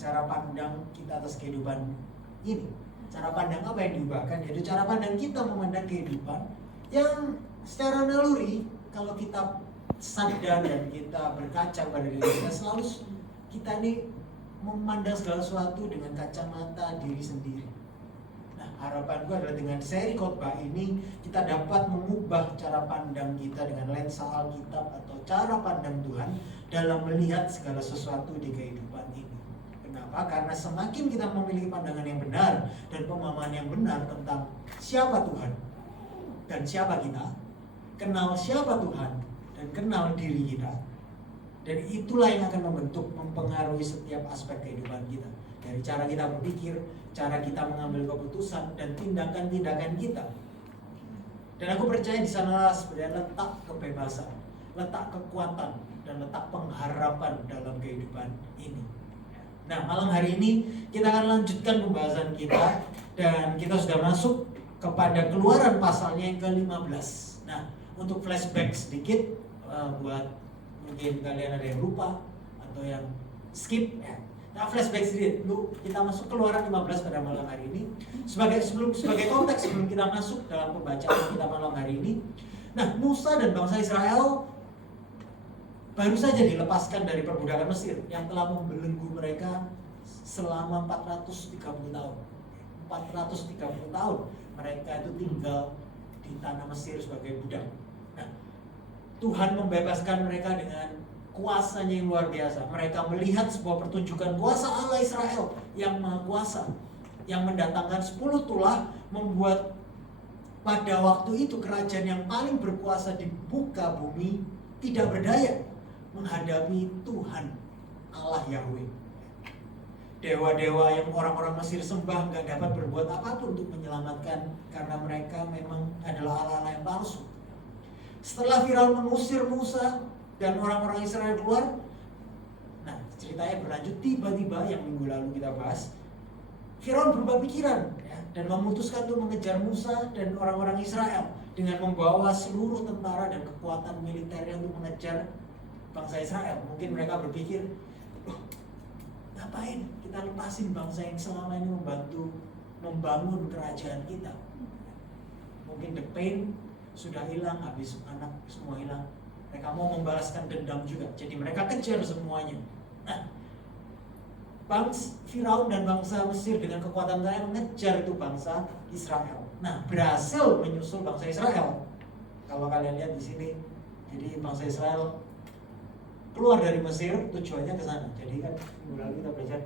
cara pandang kita atas kehidupan ini. Cara pandang apa yang diubahkan? Yaitu cara pandang kita memandang kehidupan yang secara naluri, kalau kita sadar dan kita berkaca pada diri kita, selalu kita ini memandang segala sesuatu dengan kacamata diri sendiri. Nah, harapanku adalah dengan seri khotbah ini kita dapat mengubah cara pandang kita dengan lensa Alkitab atau cara pandang Tuhan dalam melihat segala sesuatu di kehidupan ini. Kenapa? Karena semakin kita memiliki pandangan yang benar dan pemahaman yang benar tentang siapa Tuhan dan siapa kita, kenal siapa Tuhan dan kenal diri kita, dan itulah yang akan mempengaruhi setiap aspek kehidupan kita. Dari cara kita berpikir, cara kita mengambil keputusan, dan tindakan-tindakan kita. Dan aku percaya di sana sebenarnya letak kebebasan, letak kekuatan, dan letak pengharapan dalam kehidupan ini. Nah, malam hari ini kita akan lanjutkan pembahasan kita, dan kita sudah masuk kepada Keluaran pasalnya yang ke-15. Nah, untuk flashback sedikit, buat mungkin kalian ada yang lupa atau yang skip ya. Nah, flashback sedikit dulu, kita masuk Keluaran 15 pada malam hari ini. Sebagai konteks sebelum kita masuk dalam pembacaan kita malam hari ini. Nah, Musa dan bangsa Israel baru saja dilepaskan dari perbudakan Mesir yang telah membelenggu mereka selama 430 tahun. 430 tahun mereka itu tinggal di tanah Mesir sebagai budak. Nah, Tuhan membebaskan mereka dengan kuasanya yang luar biasa. Mereka melihat sebuah pertunjukan kuasa Allah Israel yang maha kuasa, yang mendatangkan 10 tulah, membuat pada waktu itu kerajaan yang paling berkuasa di muka bumi tidak berdaya menghadapi Tuhan Allah Yahweh. Dewa-dewa yang orang-orang Mesir sembah nggak dapat berbuat apapun untuk menyelamatkan, karena mereka memang adalah Allah-Allah yang palsu. Setelah Firaun mengusir Musa dan orang-orang Israel keluar, nah ceritanya berlanjut, tiba-tiba yang minggu lalu kita bahas, Firaun berubah pikiran ya, dan memutuskan untuk mengejar Musa dan orang-orang Israel dengan membawa seluruh tentara dan kekuatan militernya untuk mengejar bangsa Israel. Mungkin mereka berpikir, ngapain kita lepasin bangsa yang selama ini membantu membangun kerajaan kita? Mungkin the pain sudah hilang, habis anak semua hilang. Mereka mau membalaskan dendam juga, jadi mereka kejar semuanya. Nah, bangsa Firaun dan bangsa Mesir dengan kekuatan mereka mengejar itu bangsa Israel. Nah, berhasil menyusul bangsa Israel. Kalau kalian lihat di sini, jadi bangsa Israel keluar dari Mesir, tujuannya ke sana. Jadi kan minggu lalu kita belajar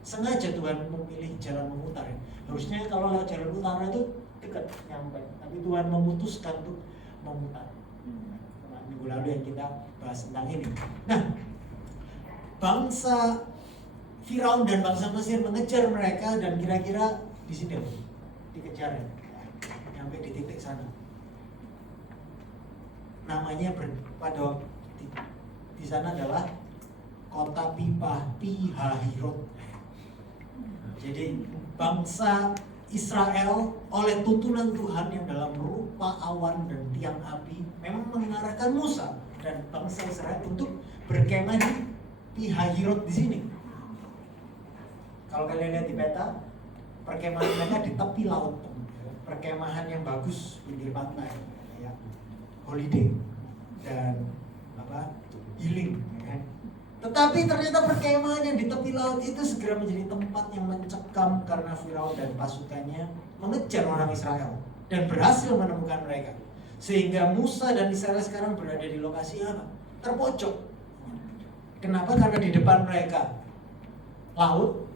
sengaja Tuhan memilih jalan memutar. Harusnya kalau lewat jalan utara itu dekat nyampe, tapi Tuhan memutuskan untuk memutar. Minggu lalu yang kita bahas tentang ini. Nah, bangsa Firaun dan bangsa Mesir mengejar mereka, dan kira-kira di sini dikejar ya, sampai di titik sana. Namanya pada di sana adalah kota Pihahirot. Jadi bangsa Israel oleh tuntunan Tuhan yang dalam rupa awan dan tiang api memang mengarahkan Musa dan bangsa Israel untuk berkemah di Pihahirot di sini. Kalau kalian lihat di peta, perkemahan mereka di tepi laut, perkemahan yang bagus, pinggir pantai, ya, holiday dan healing, ya. Tetapi ternyata perkemahan yang di tepi laut itu segera menjadi tempat yang mencekam karena Firaun dan pasukannya mengejar orang Israel dan berhasil menemukan mereka. Sehingga Musa dan Israel sekarang berada di lokasi apa? Terpojok. Kenapa? Karena di depan mereka laut,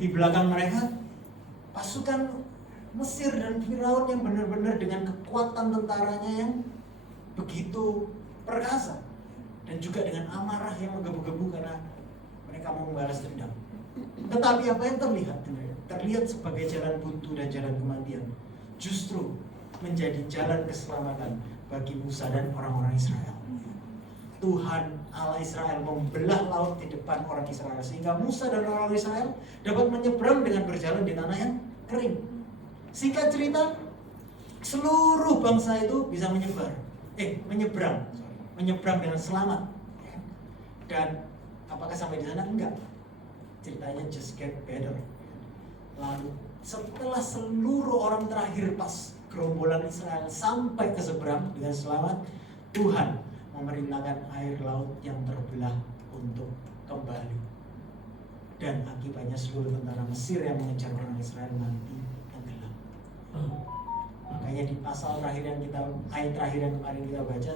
di belakang mereka pasukan Mesir dan Firaun yang benar-benar dengan kekuatan tentaranya yang begitu perkasa, dan juga dengan amarah yang menggebu-gebu karena mereka mau membalas dendam. Tetapi apa yang terlihat? Terlihat sebagai jalan buntu dan jalan kematian, justru menjadi jalan keselamatan bagi Musa dan orang-orang Israel. Tuhan Allah Israel membelah laut di depan orang Israel, sehingga Musa dan orang Israel dapat menyeberang dengan berjalan di tanah yang kering. Singkat cerita, seluruh bangsa itu bisa menyeberang dengan selamat. Dan apakah sampai di sana? Enggak. ceritanya just get better. Lalu setelah seluruh orang terakhir pas gerombolan Israel sampai ke seberang dengan selamat, Tuhan memerintahkan air laut yang terbelah untuk kembali. Dan akibatnya seluruh tentara Mesir yang mengejar orang Israel mati tenggelam. Makanya di pasal terakhir yang ayat terakhir yang kemarin kita baca,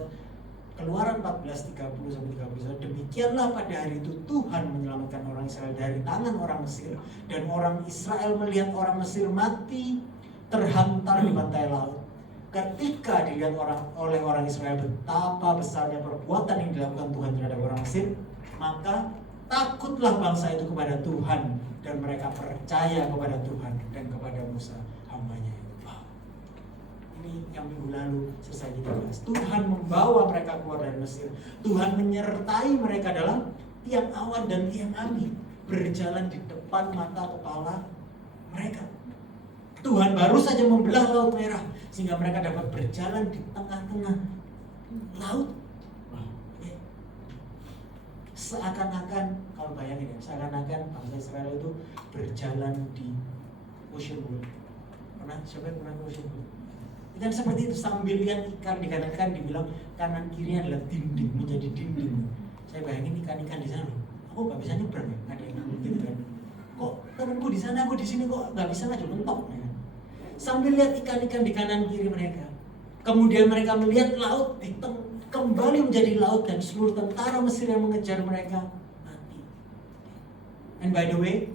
Keluaran 14:30-31, demikianlah pada hari itu Tuhan menyelamatkan orang Israel dari tangan orang Mesir, dan orang Israel melihat orang Mesir mati terhantar di pantai laut. Ketika dilihat oleh orang Israel betapa besarnya perbuatan yang dilakukan Tuhan terhadap orang Mesir, maka takutlah bangsa itu kepada Tuhan, dan mereka percaya kepada Tuhan dan kepada Musa hambanya. Ini yang minggu lalu selesai kita bahas. Tuhan membawa mereka keluar dari Mesir. Tuhan menyertai mereka dalam tiang awan dan tiang api, berjalan di depan mata kepala mereka. Tuhan baru saja membelah Laut Merah sehingga mereka dapat berjalan di tengah-tengah laut. Seakan-akan, kalau bayangin ya, seakan-akan bangsa Israel itu berjalan di Ocean Blue. Siapa yang pernah ke Ocean Blue? Dan seperti itu, sambil lihat ikan di kanan-kanan dibilang kanan kiri adalah dinding, menjadi dinding. Saya bayangin ikan-ikan di sana, aku nggak bisa nyebrang ya, ada yang ngomong gitu kan. Kok temanku di sana, aku di sini kok nggak bisa ngajak mentok ya. Sambil lihat ikan-ikan di kanan kiri mereka. Kemudian mereka melihat laut kembali menjadi laut, dan seluruh tentara Mesir yang mengejar mereka mati. And by the way,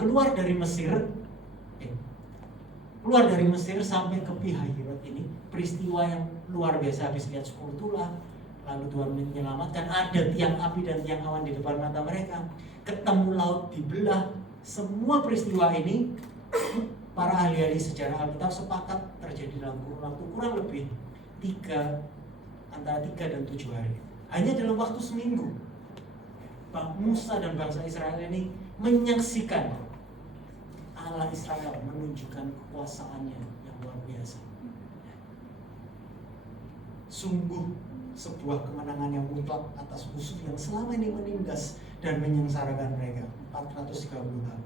keluar dari Mesir sampai ke Pi-Hahiroth ini peristiwa yang luar biasa. Habis lihat 10 tulah, lalu Tuhan menyelamatkan, ada tiang api dan tiang awan di depan mata mereka, ketemu laut dibelah. Semua peristiwa ini para ahli-ahli sejarah Alkitab sepakat terjadi dalam kurun waktu kurang lebih antara 3 dan 7 hari. Hanya dalam waktu seminggu Musa dan bangsa Israel ini menyaksikan Allah Israel menunjukkan kekuasaannya yang luar biasa. Sungguh sebuah kemenangan yang mutlak atas musuh yang selama ini menindas dan menyengsarakan mereka 430 tahun.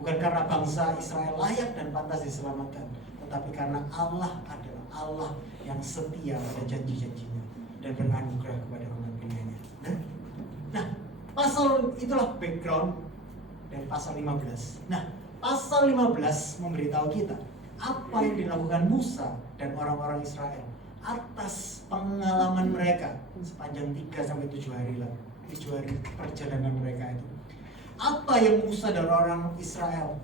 Bukan karena bangsa Israel layak dan pantas diselamatkan, tetapi karena Allah adalah Allah yang setia pada janji-janjinya dan beranugerah kepada umat pilihannya. Nah, pasal itulah background dari pasal 15. Nah, pasal 15 memberitahu kita apa yang dilakukan Musa dan orang-orang Israel atas pengalaman mereka sepanjang 3-7 hari lah, 7 hari perjalanan mereka itu. Apa yang Musa dan orang Israel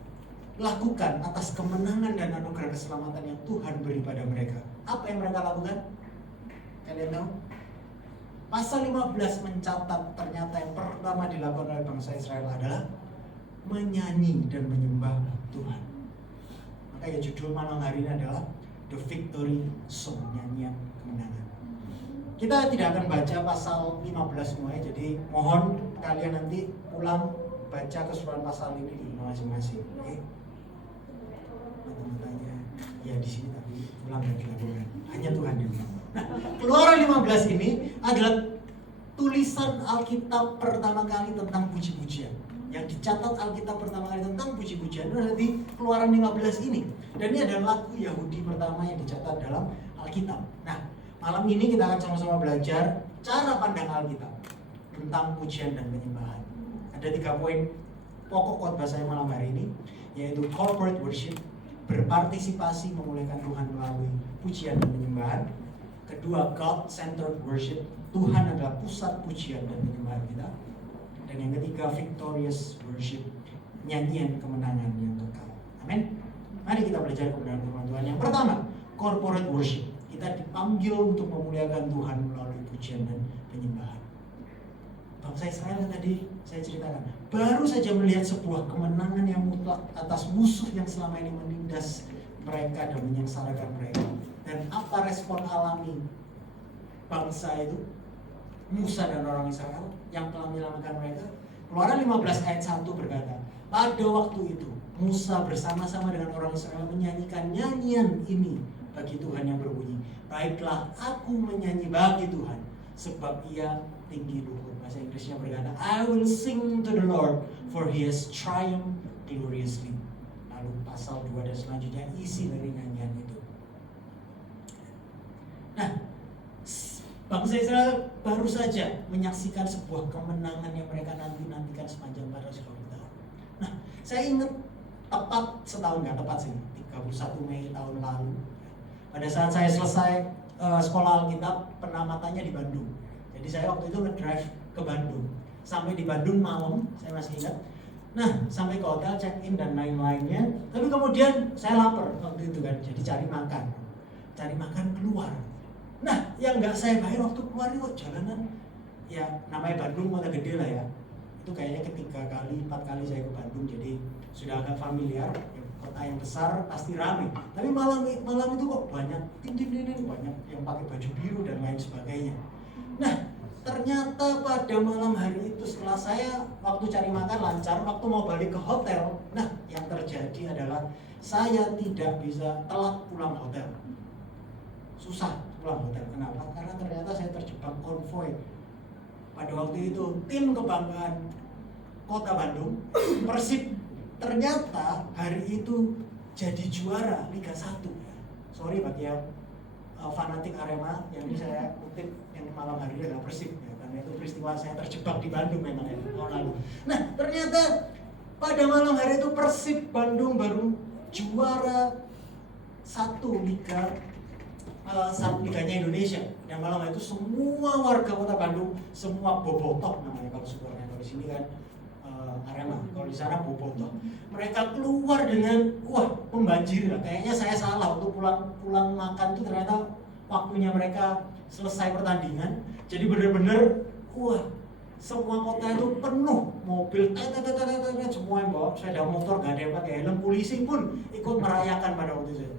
lakukan atas kemenangan dan anugerah keselamatan yang Tuhan beri pada mereka. Apa yang mereka lakukan? Kalian tahu? Pasal 15 mencatat ternyata yang pertama dilakukan oleh bangsa Israel adalah menyanyi dan menyembah Tuhan. Makanya judul malam hari ini adalah The Victory Song, nyanyian kemenangan. Kita tidak akan baca pasal 15 semuanya, jadi mohon kalian nanti pulang baca keseluruhan pasal ini di rumah masing-masing. Oke? Mata-matanya ya di sini, tapi pulang dan dilakukan. Hanya Tuhan yang tahu. Nah, Keluaran 15 ini adalah tulisan Alkitab pertama kali tentang puji-pujian. Yang dicatat Alkitab pertama kali tentang puji-pujian itu adalah di Keluaran 15 ini. Dan ini adalah lagu Yahudi pertama yang dicatat dalam Alkitab. Nah, malam ini kita akan sama-sama belajar cara pandang Alkitab tentang pujian dan penyembahan. Ada 3 poin pokok khotbah saya malam hari ini, yaitu corporate worship, berpartisipasi memuliakan Tuhan melalui pujian dan penyembahan. Kedua, God-centered worship, Tuhan adalah pusat pujian dan penyembahan kita. Dan yang ketiga, victorious worship, nyanyian kemenangan yang kekal. Amin. Mari kita belajar kebenaran firman Tuhan. Yang pertama, corporate worship. Kita dipanggil untuk memuliakan Tuhan melalui pujian dan penyembahan. Bangsa Israel tadi saya ceritakan, baru saja melihat sebuah kemenangan yang mutlak atas musuh yang selama ini menindas mereka dan menyengsarakan mereka. Dan apa respon alami bangsa itu, Musa dan orang Israel yang telah menyelamatkan mereka? Keluaran 15 ayat 1 berkata, pada waktu itu Musa bersama-sama dengan orang Israel menyanyikan nyanyian ini bagi Tuhan yang berbunyi, baiklah aku menyanyi bagi Tuhan, sebab ia tinggi luhur. Bahasa Inggrisnya berkata, I will sing to the Lord, for he has triumphed gloriously. Lalu pasal 2 dan selanjutnya isi dari nyanyian itu. Nah, bangsa Israel baru saja menyaksikan sebuah kemenangan yang mereka nantikan sepanjang 450 tahun. Nah, saya ingat tepat setahun, nggak tepat sih, 31 Mei tahun lalu, pada saat saya selesai sekolah Alkitab, penamatannya di Bandung. Jadi saya waktu itu nge-drive ke Bandung. Sampai di Bandung malam, saya masih ingat. Nah, sampai ke hotel, check-in dan lain-lainnya. Tapi kemudian saya lapar waktu itu kan, jadi cari makan keluar. Nah, yang nggak saya bayar waktu keluar itu jalanan, ya namanya Bandung kota gede lah ya. Itu kayaknya ketiga kali, 4 kali saya ke Bandung, jadi sudah agak familiar. Kota yang besar pasti ramai. Tapi malam itu kok banyak banyak yang pakai baju biru dan lain sebagainya. Nah, ternyata pada malam hari itu setelah saya waktu cari makan lancar, waktu mau balik ke hotel, nah yang terjadi adalah saya tidak bisa telat pulang hotel. Susah pulang hotel. Kenapa? Karena ternyata saya terjebak konvoy. Pada waktu itu tim kebanggaan Kota Bandung, Persib, ternyata hari itu jadi juara Liga 1. Sorry bagi yang fanatik Arema, yang ini saya kutip yang malam hari ini adalah Persib ya, karena itu peristiwa saya terjebak di Bandung memang ya, tahun lalu. Nah, ternyata pada malam hari itu Persib Bandung baru juara 1 liganya Indonesia. Dan malam itu semua warga Kota Bandung, semua bobotoh namanya kalau supportnya, kalau di sini kan Arema, kalau di sana bobotoh. Mereka keluar dengan pembanjiran. Kayaknya saya salah waktu pulang makan tuh, ternyata waktunya mereka selesai pertandingan. Jadi benar-benar semua kota itu penuh mobil, semua yang bawa sepeda motor, gak ada yang pakai helm. Polisi pun ikut merayakan pada waktu itu,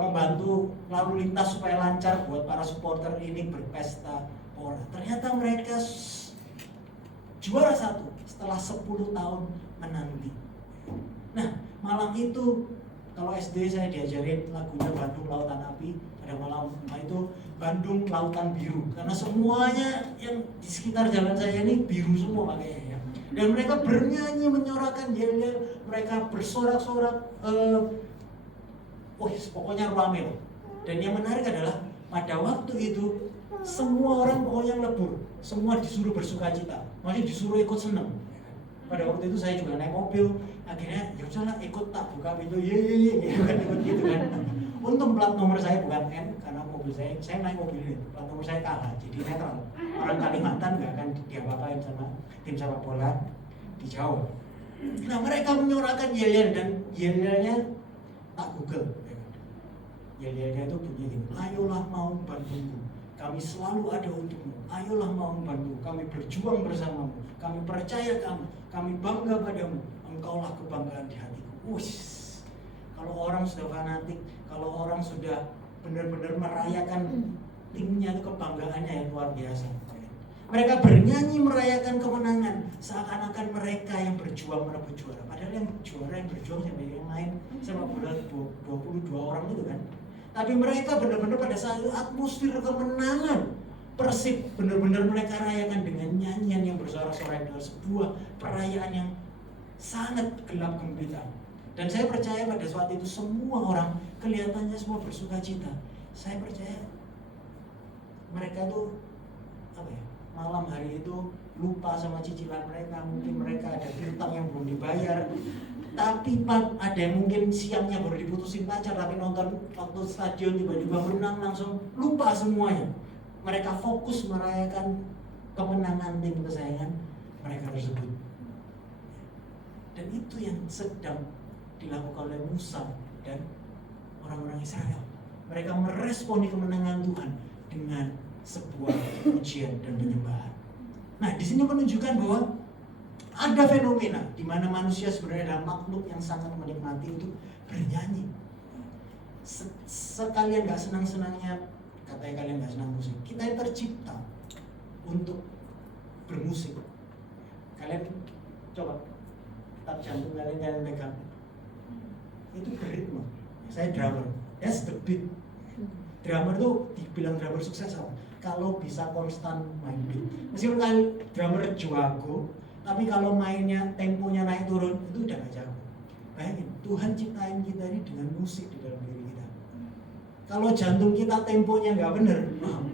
membantu lalu lintas supaya lancar buat para supporter ini berpesta pora. Ternyata mereka juara 1 setelah 10 tahun menanti. Nah, malam itu kalau SD saya diajarin lagunya Bandung Lautan Api. Pada malam itu Bandung Lautan Biru, karena semuanya yang di sekitar jalan saya ini biru semua pakainya ya. Dan mereka bernyanyi, menyorakan yel-yel, mereka bersorak-sorak, pokoknya rame loh. Dan yang menarik adalah pada waktu itu semua orang pokoknya lebur, semua disuruh bersukacita, masih disuruh ikut seneng. Pada waktu itu saya juga naik mobil, akhirnya ya udahlah ikut, tak buka pintu, kan ikut gitu kan. Untung plat nomor saya bukan N, karena mobil saya naik mobil ini, plat nomor saya KH, jadi netral. Orang Kalimantan nggak akan diapa-apain sama tim sepak bola di Jawa. Nah, mereka menyorakan yel-yel, dan yel-yelnya tak Google. Yel-yelnya itu bunyi gini, ayolah mau Bandungku, kami selalu ada untukmu. Ayolah mau Bandung, kami berjuang bersamamu, kami percaya kamu, kami bangga padamu, engkaulah kebanggaan di hatiku. Kalau orang sudah fanatik, kalau orang sudah benar-benar merayakan timnya, itu kebanggaannya yang luar biasa. Mereka bernyanyi merayakan kemenangan, seakan-akan mereka yang berjuang merebut juara. Padahal yang juara, yang berjuang siapa? Yang main sepak bola 22 orang itu kan. Tapi mereka benar-benar pada saat itu atmosfer kemenangan Persib, benar-benar mereka rayakan dengan nyanyian yang bersorak-sorai, dalam sebuah perayaan yang sangat gelap gempita. Dan saya percaya pada saat itu semua orang kelihatannya semua bersuka cita. Saya percaya mereka tuh malam hari itu lupa sama cicilan mereka, mungkin mereka ada piutang yang belum dibayar. Tapi ada yang mungkin siangnya baru diputusin pacar, tapi nonton waktu stadion tiba-tiba menang langsung lupa semuanya. Mereka fokus merayakan kemenangan tim kesayangan mereka tersebut. Dan itu yang sedang dilakukan oleh Musa dan orang-orang Israel. Mereka meresponi kemenangan Tuhan dengan sebuah pujian dan penyembahan. Nah, di sini menunjukkan bahwa ada fenomena di mana manusia sebenarnya adalah makhluk yang sangat menikmati untuk bernyanyi. Sekalian gak senang-senangnya, katanya kalian gak senang musik, kita yang tercipta untuk bermusik. Kalian coba detak jantung kalian pegang, itu beritme. Saya drummer, that's the beat. Drummer tuh dibilang drummer sukses apa? kalau bisa konstan main beat. Meskipun kan drummer jago, tapi kalau mainnya temponya naik turun itu udah gak jago. Bayangin, Tuhan ciptain kita ini dengan musik di dalam diri kita. Kalau jantung kita temponya nggak bener,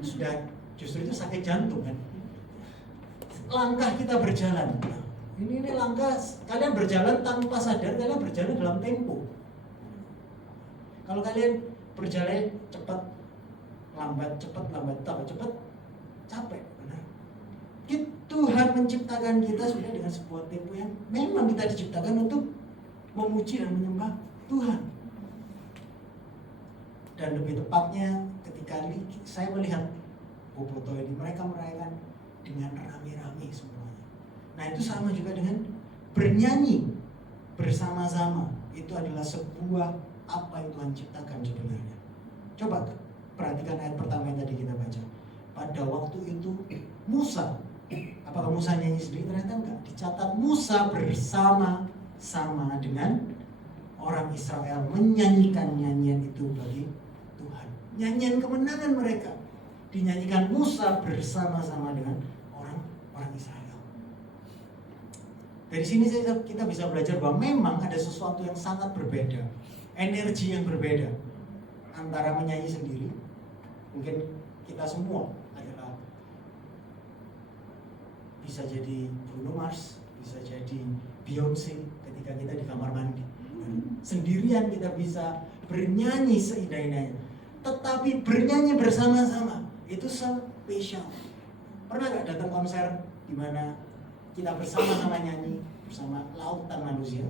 sudah justru itu sakit jantung kan. Langkah kita berjalan, ini langkah kalian berjalan tanpa sadar, kalian berjalan dalam tempo. Kalau kalian berjalan cepat, lambat, cepat, capek. Benar. Tuhan menciptakan kita sudah dengan sebuah tempo yang memang kita diciptakan untuk memuji dan menyembah Tuhan. Dan lebih tepatnya ketika saya melihat Boboto ini, mereka merayakan dengan rame-rame semuanya. Nah itu sama juga dengan bernyanyi bersama-sama. Itu adalah sebuah apa yang Tuhan ciptakan sebenarnya. Coba perhatikan ayat pertama yang tadi kita baca. Pada waktu itu Musa, apakah Musa nyanyi sendiri? Ternyata enggak. Dicatat Musa bersama-sama dengan orang Israel menyanyikan nyanyian itu bagi Tuhan. Nyanyian kemenangan mereka dinyanyikan Musa bersama-sama dengan orang Israel. Dari sini kita bisa belajar bahwa memang ada sesuatu yang sangat berbeda, energi yang berbeda antara menyanyi sendiri. Mungkin kita semua adalah bisa jadi Bruno Mars, bisa jadi Beyonce ketika kita di kamar mandi. Sendirian kita bisa bernyanyi seindah-indahnya, tetapi bernyanyi bersama-sama itu spesial. Pernah gak datang konser di mana kita bersama-sama nyanyi bersama lautan manusia?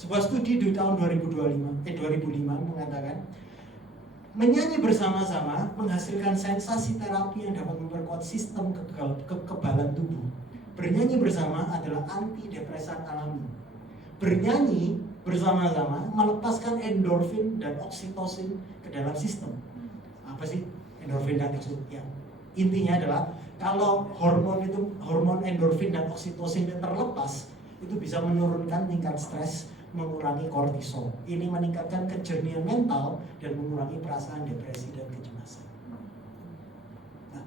Sebuah studi di tahun 2005 mengatakan menyanyi bersama-sama menghasilkan sensasi terapi yang dapat memperkuat sistem kekebalan tubuh. Bernyanyi bersama adalah antidepresan alami. Bernyanyi bersama-sama melepaskan endorfin dan oksitosin ke dalam sistem. Apa sih endorfin dan oksitosin? Ya, intinya adalah kalau hormon endorfin dan oksitosin terlepas, itu bisa menurunkan tingkat stres, mengurangi kortisol. Ini meningkatkan kejernihan mental dan mengurangi perasaan depresi dan kecemasan. Nah,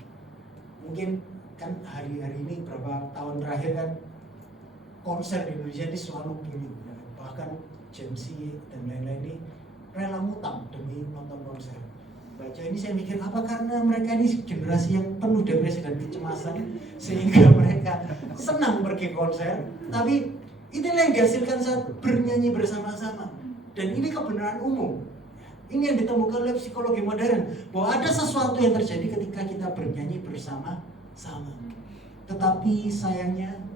mungkin kan hari-hari ini berapa tahun terakhir kan konser di Indonesia ini selalu booming, ya. Bahkan James dan lain-lain ini rela ngutang demi nonton konser. Baca ini saya mikir, apa karena mereka ini generasi yang penuh depresi dan kecemasan sehingga mereka senang pergi konser. Tapi inilah yang dihasilkan saat bernyanyi bersama-sama. Dan ini kebenaran umum. Ini yang ditemukan oleh psikologi modern, bahwa ada sesuatu yang terjadi ketika kita bernyanyi bersama-sama. Tetapi sayangnya,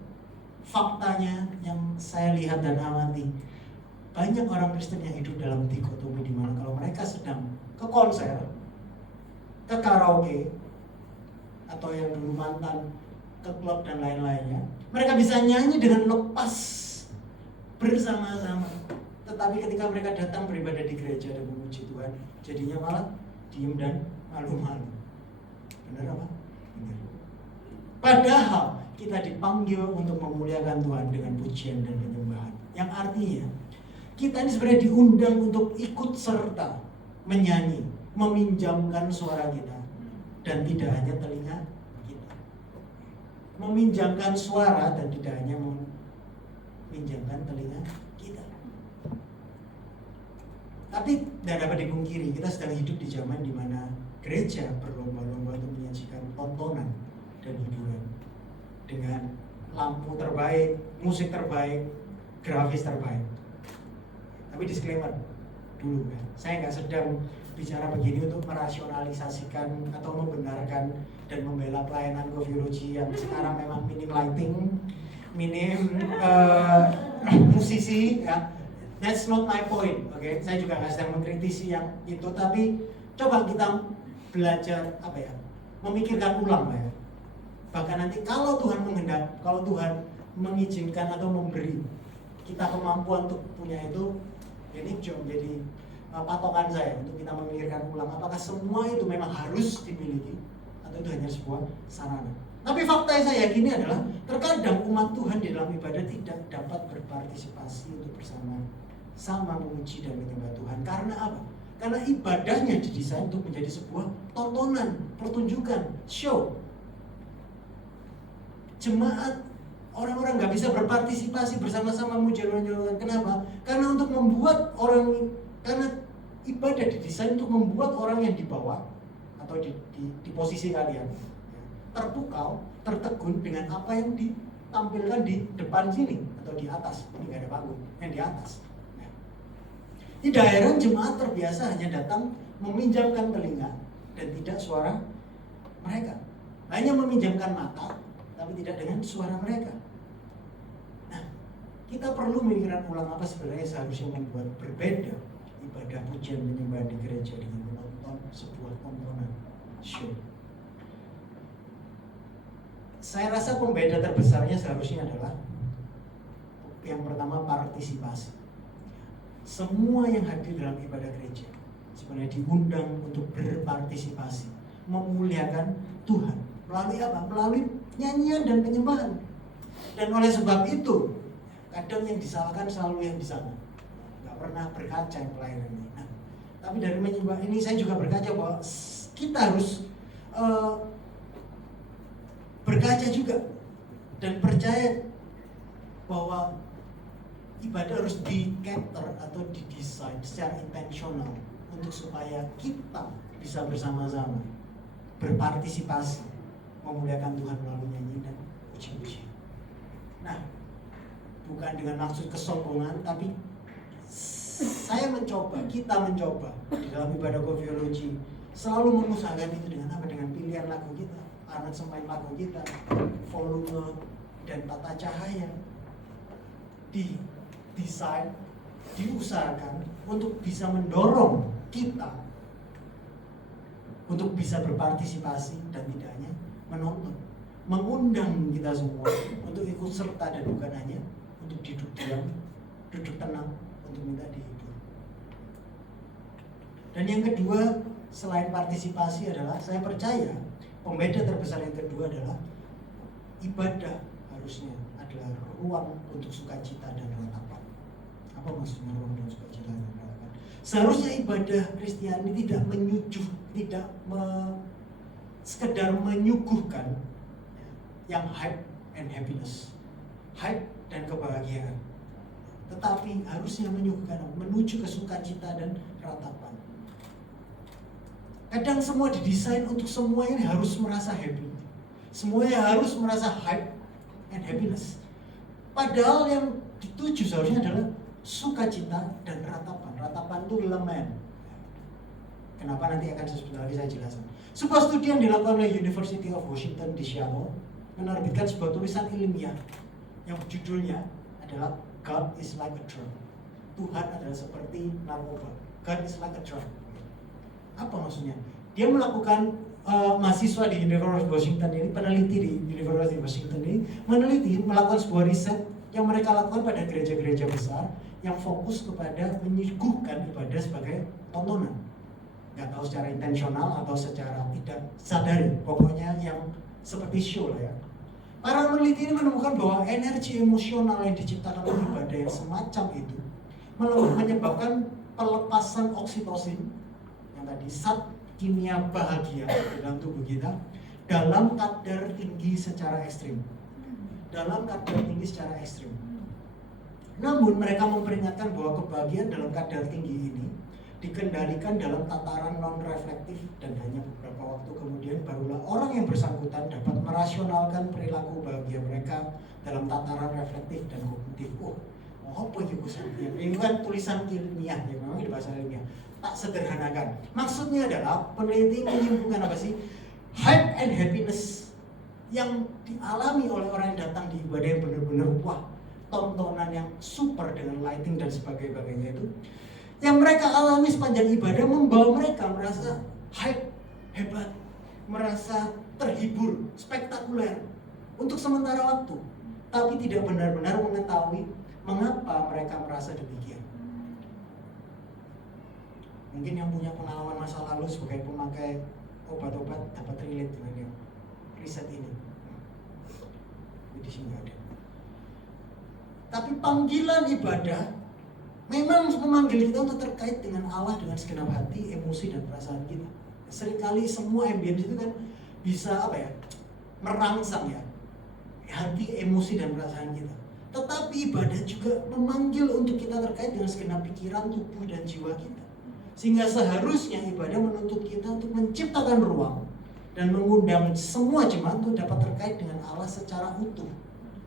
faktanya yang saya lihat dan amati, banyak orang Kristen yang hidup dalam dikotomi di mana kalau mereka sedang ke konser, ke karaoke, atau yang dulu mantan ke klub dan lain-lainnya, mereka bisa nyanyi dengan lepas bersama-sama. Tetapi ketika mereka datang beribadah di gereja dan memuji Tuhan, jadinya malah diem dan malu-malu. Benar apa? Benar. Padahal kita dipanggil untuk memuliakan Tuhan dengan pujian dan penyembahan. Yang artinya kita ini sebenarnya diundang untuk ikut serta menyanyi, meminjamkan suara kita, dan tidak hanya telinga kita. Meminjamkan suara dan tidak hanya meminjamkan telinga kita. Tapi tidak dapat dipungkiri, kita sedang hidup di zaman di mana gereja berlomba-lomba untuk menyajikan tontonan dan hiburan dengan lampu terbaik, musik terbaik, grafis terbaik. Tapi disclaimer dulu kan, saya nggak sedang bicara begini untuk merasionalisasikan atau membenarkan dan membela pelayanan coviology yang sekarang memang minim lighting, minim musisi, ya. That's not my point, oke? Saya juga nggak sedang mengkritisi yang itu, tapi coba kita belajar memikirkan ulang lah ya. Bahkan nanti kalau Tuhan menghendaki, kalau Tuhan mengizinkan atau memberi kita kemampuan untuk punya itu, ini jadi patokan saya untuk kita memikirkan ulang apakah semua itu memang harus dimiliki atau itu hanya sebuah sarana. Tapi fakta yang saya yakini adalah terkadang umat Tuhan di dalam ibadah tidak dapat berpartisipasi untuk bersama-sama memuji dan menyembah Tuhan. Karena apa? Karena ibadahnya didesain untuk menjadi sebuah tontonan, pertunjukan, show. Jemaat, orang-orang nggak bisa berpartisipasi bersama-sama muja-muja. Kenapa? Karena untuk membuat karena ibadah didesain untuk membuat orang yang di bawah atau di posisi kalian terpukau, tertegun dengan apa yang ditampilkan di depan sini atau di atas. Ini nggak ada panggung, yang di atas. Tidak heran jemaat terbiasa hanya datang meminjamkan telinga dan tidak suara mereka. Hanya meminjamkan mata, tapi tidak dengan suara mereka. Nah, kita perlu memikirkan ulang apa sebenarnya seharusnya membuat berbeda ibadah pujian penyembahan di gereja dengan menonton sebuah tontonan show. Saya rasa pembeda terbesarnya seharusnya adalah yang pertama, partisipasi. Semua yang hadir dalam ibadah gereja sebenarnya diundang untuk berpartisipasi, memuliakan Tuhan. Melalui apa? Melalui nyanyian dan penyembahan. Dan oleh sebab itu, kadang yang disalahkan selalu yang di sana. Nggak pernah berkaca yang pelayanan ini. Nah, tapi dari menyembah ini saya juga berkaca bahwa kita harus berkaca juga dan percaya bahwa ibadah harus di-cater atau didesain secara intensional untuk supaya kita bisa bersama-sama berpartisipasi memuliakan Tuhan melalui nyanyi dan puji-pujian. Nah, bukan dengan maksud kesombongan, tapi kita mencoba di dalam ibadah kofiologi selalu mengusahakan itu dengan apa? Dengan pilihan lagu kita, aransemen lagu kita, volume dan tata cahaya. Desain diusahakan untuk bisa mendorong kita untuk bisa berpartisipasi dan tidak hanya menonton, mengundang kita semua untuk ikut serta dan bukan hanya untuk duduk diam, duduk tenang untuk minta dihibur. Dan yang kedua, selain partisipasi adalah saya percaya pembeda terbesar yang kedua adalah ibadah harusnya adalah ruang untuk sukacita dan ratapan. Apa maksudnya ruang dan sukacita dan ratapan? Seharusnya ibadah Kristiani tidak sekedar menyuguhkan yang hype and happiness, hype dan kebahagiaan, tetapi harusnya menyuguhkan menuju ke sukacita dan ratapan. Kadang semua didesain untuk semua ini harus merasa happy, semuanya harus merasa hype and happiness. Padahal yang dituju seharusnya adalah sukacita dan ratapan. Ratapan itu elemen. Kenapa nanti akan sebentar lagi saya jelaskan. Sebuah studi yang dilakukan oleh University of Washington di Seattle menerbitkan sebuah tulisan ilmiah yang judulnya adalah God is like a drug. Tuhan adalah seperti narkoba. God is like a drug. Apa maksudnya? Dia melakukan mahasiswa di University of Washington ini, peneliti di University of Washington ini melakukan sebuah riset yang mereka lakukan pada gereja-gereja besar yang fokus kepada menyuguhkan ibadah sebagai tontonan. Nggak tahu secara intensional atau secara tidak sadari, pokoknya yang seperti show lah ya. Para peneliti ini menemukan bahwa energi emosional yang diciptakan oleh ibadah yang semacam itu menyebabkan pelepasan oksitosin yang tadi zat kimia bahagia dalam tubuh kita dalam kadar tinggi secara ekstrim. Namun mereka memperingatkan bahwa kebahagiaan dalam kadar tinggi ini dikendalikan dalam tataran non-reflektif dan hanya beberapa waktu kemudian barulah orang yang bersangkutan dapat merasionalkan perilaku bahagia mereka dalam tataran reflektif dan kognitif. Apa ini kan tulisan ilmiah ya, memang di bahasa ilmiah. Tak sederhanakan. Maksudnya adalah peneliti menyimpulkan apa sih? Hype and happiness yang dialami oleh orang yang datang di ibadah yang benar-benar tontonan yang super dengan lighting dan sebagainya itu yang mereka alami sepanjang ibadah membawa mereka merasa hype, hebat, merasa terhibur, spektakuler untuk sementara waktu, tapi tidak benar-benar mengetahui mengapa mereka merasa demikian. Mungkin yang punya pengalaman masa lalu sebagai pemakai obat-obat dapat relate dengan yang riset ini. Di sini ada. Tapi panggilan ibadah memang memanggil kita untuk terkait dengan Allah, dengan segenap hati, emosi, dan perasaan kita. Seringkali semua ambience itu kan bisa merangsang ya hati, emosi, dan perasaan kita. Tetapi ibadah juga memanggil untuk kita terkait dengan segenap pikiran, tubuh, dan jiwa kita. Sehingga seharusnya ibadah menuntut kita untuk menciptakan ruang dan mengundang semua jemaat untuk dapat terkait dengan Allah secara utuh,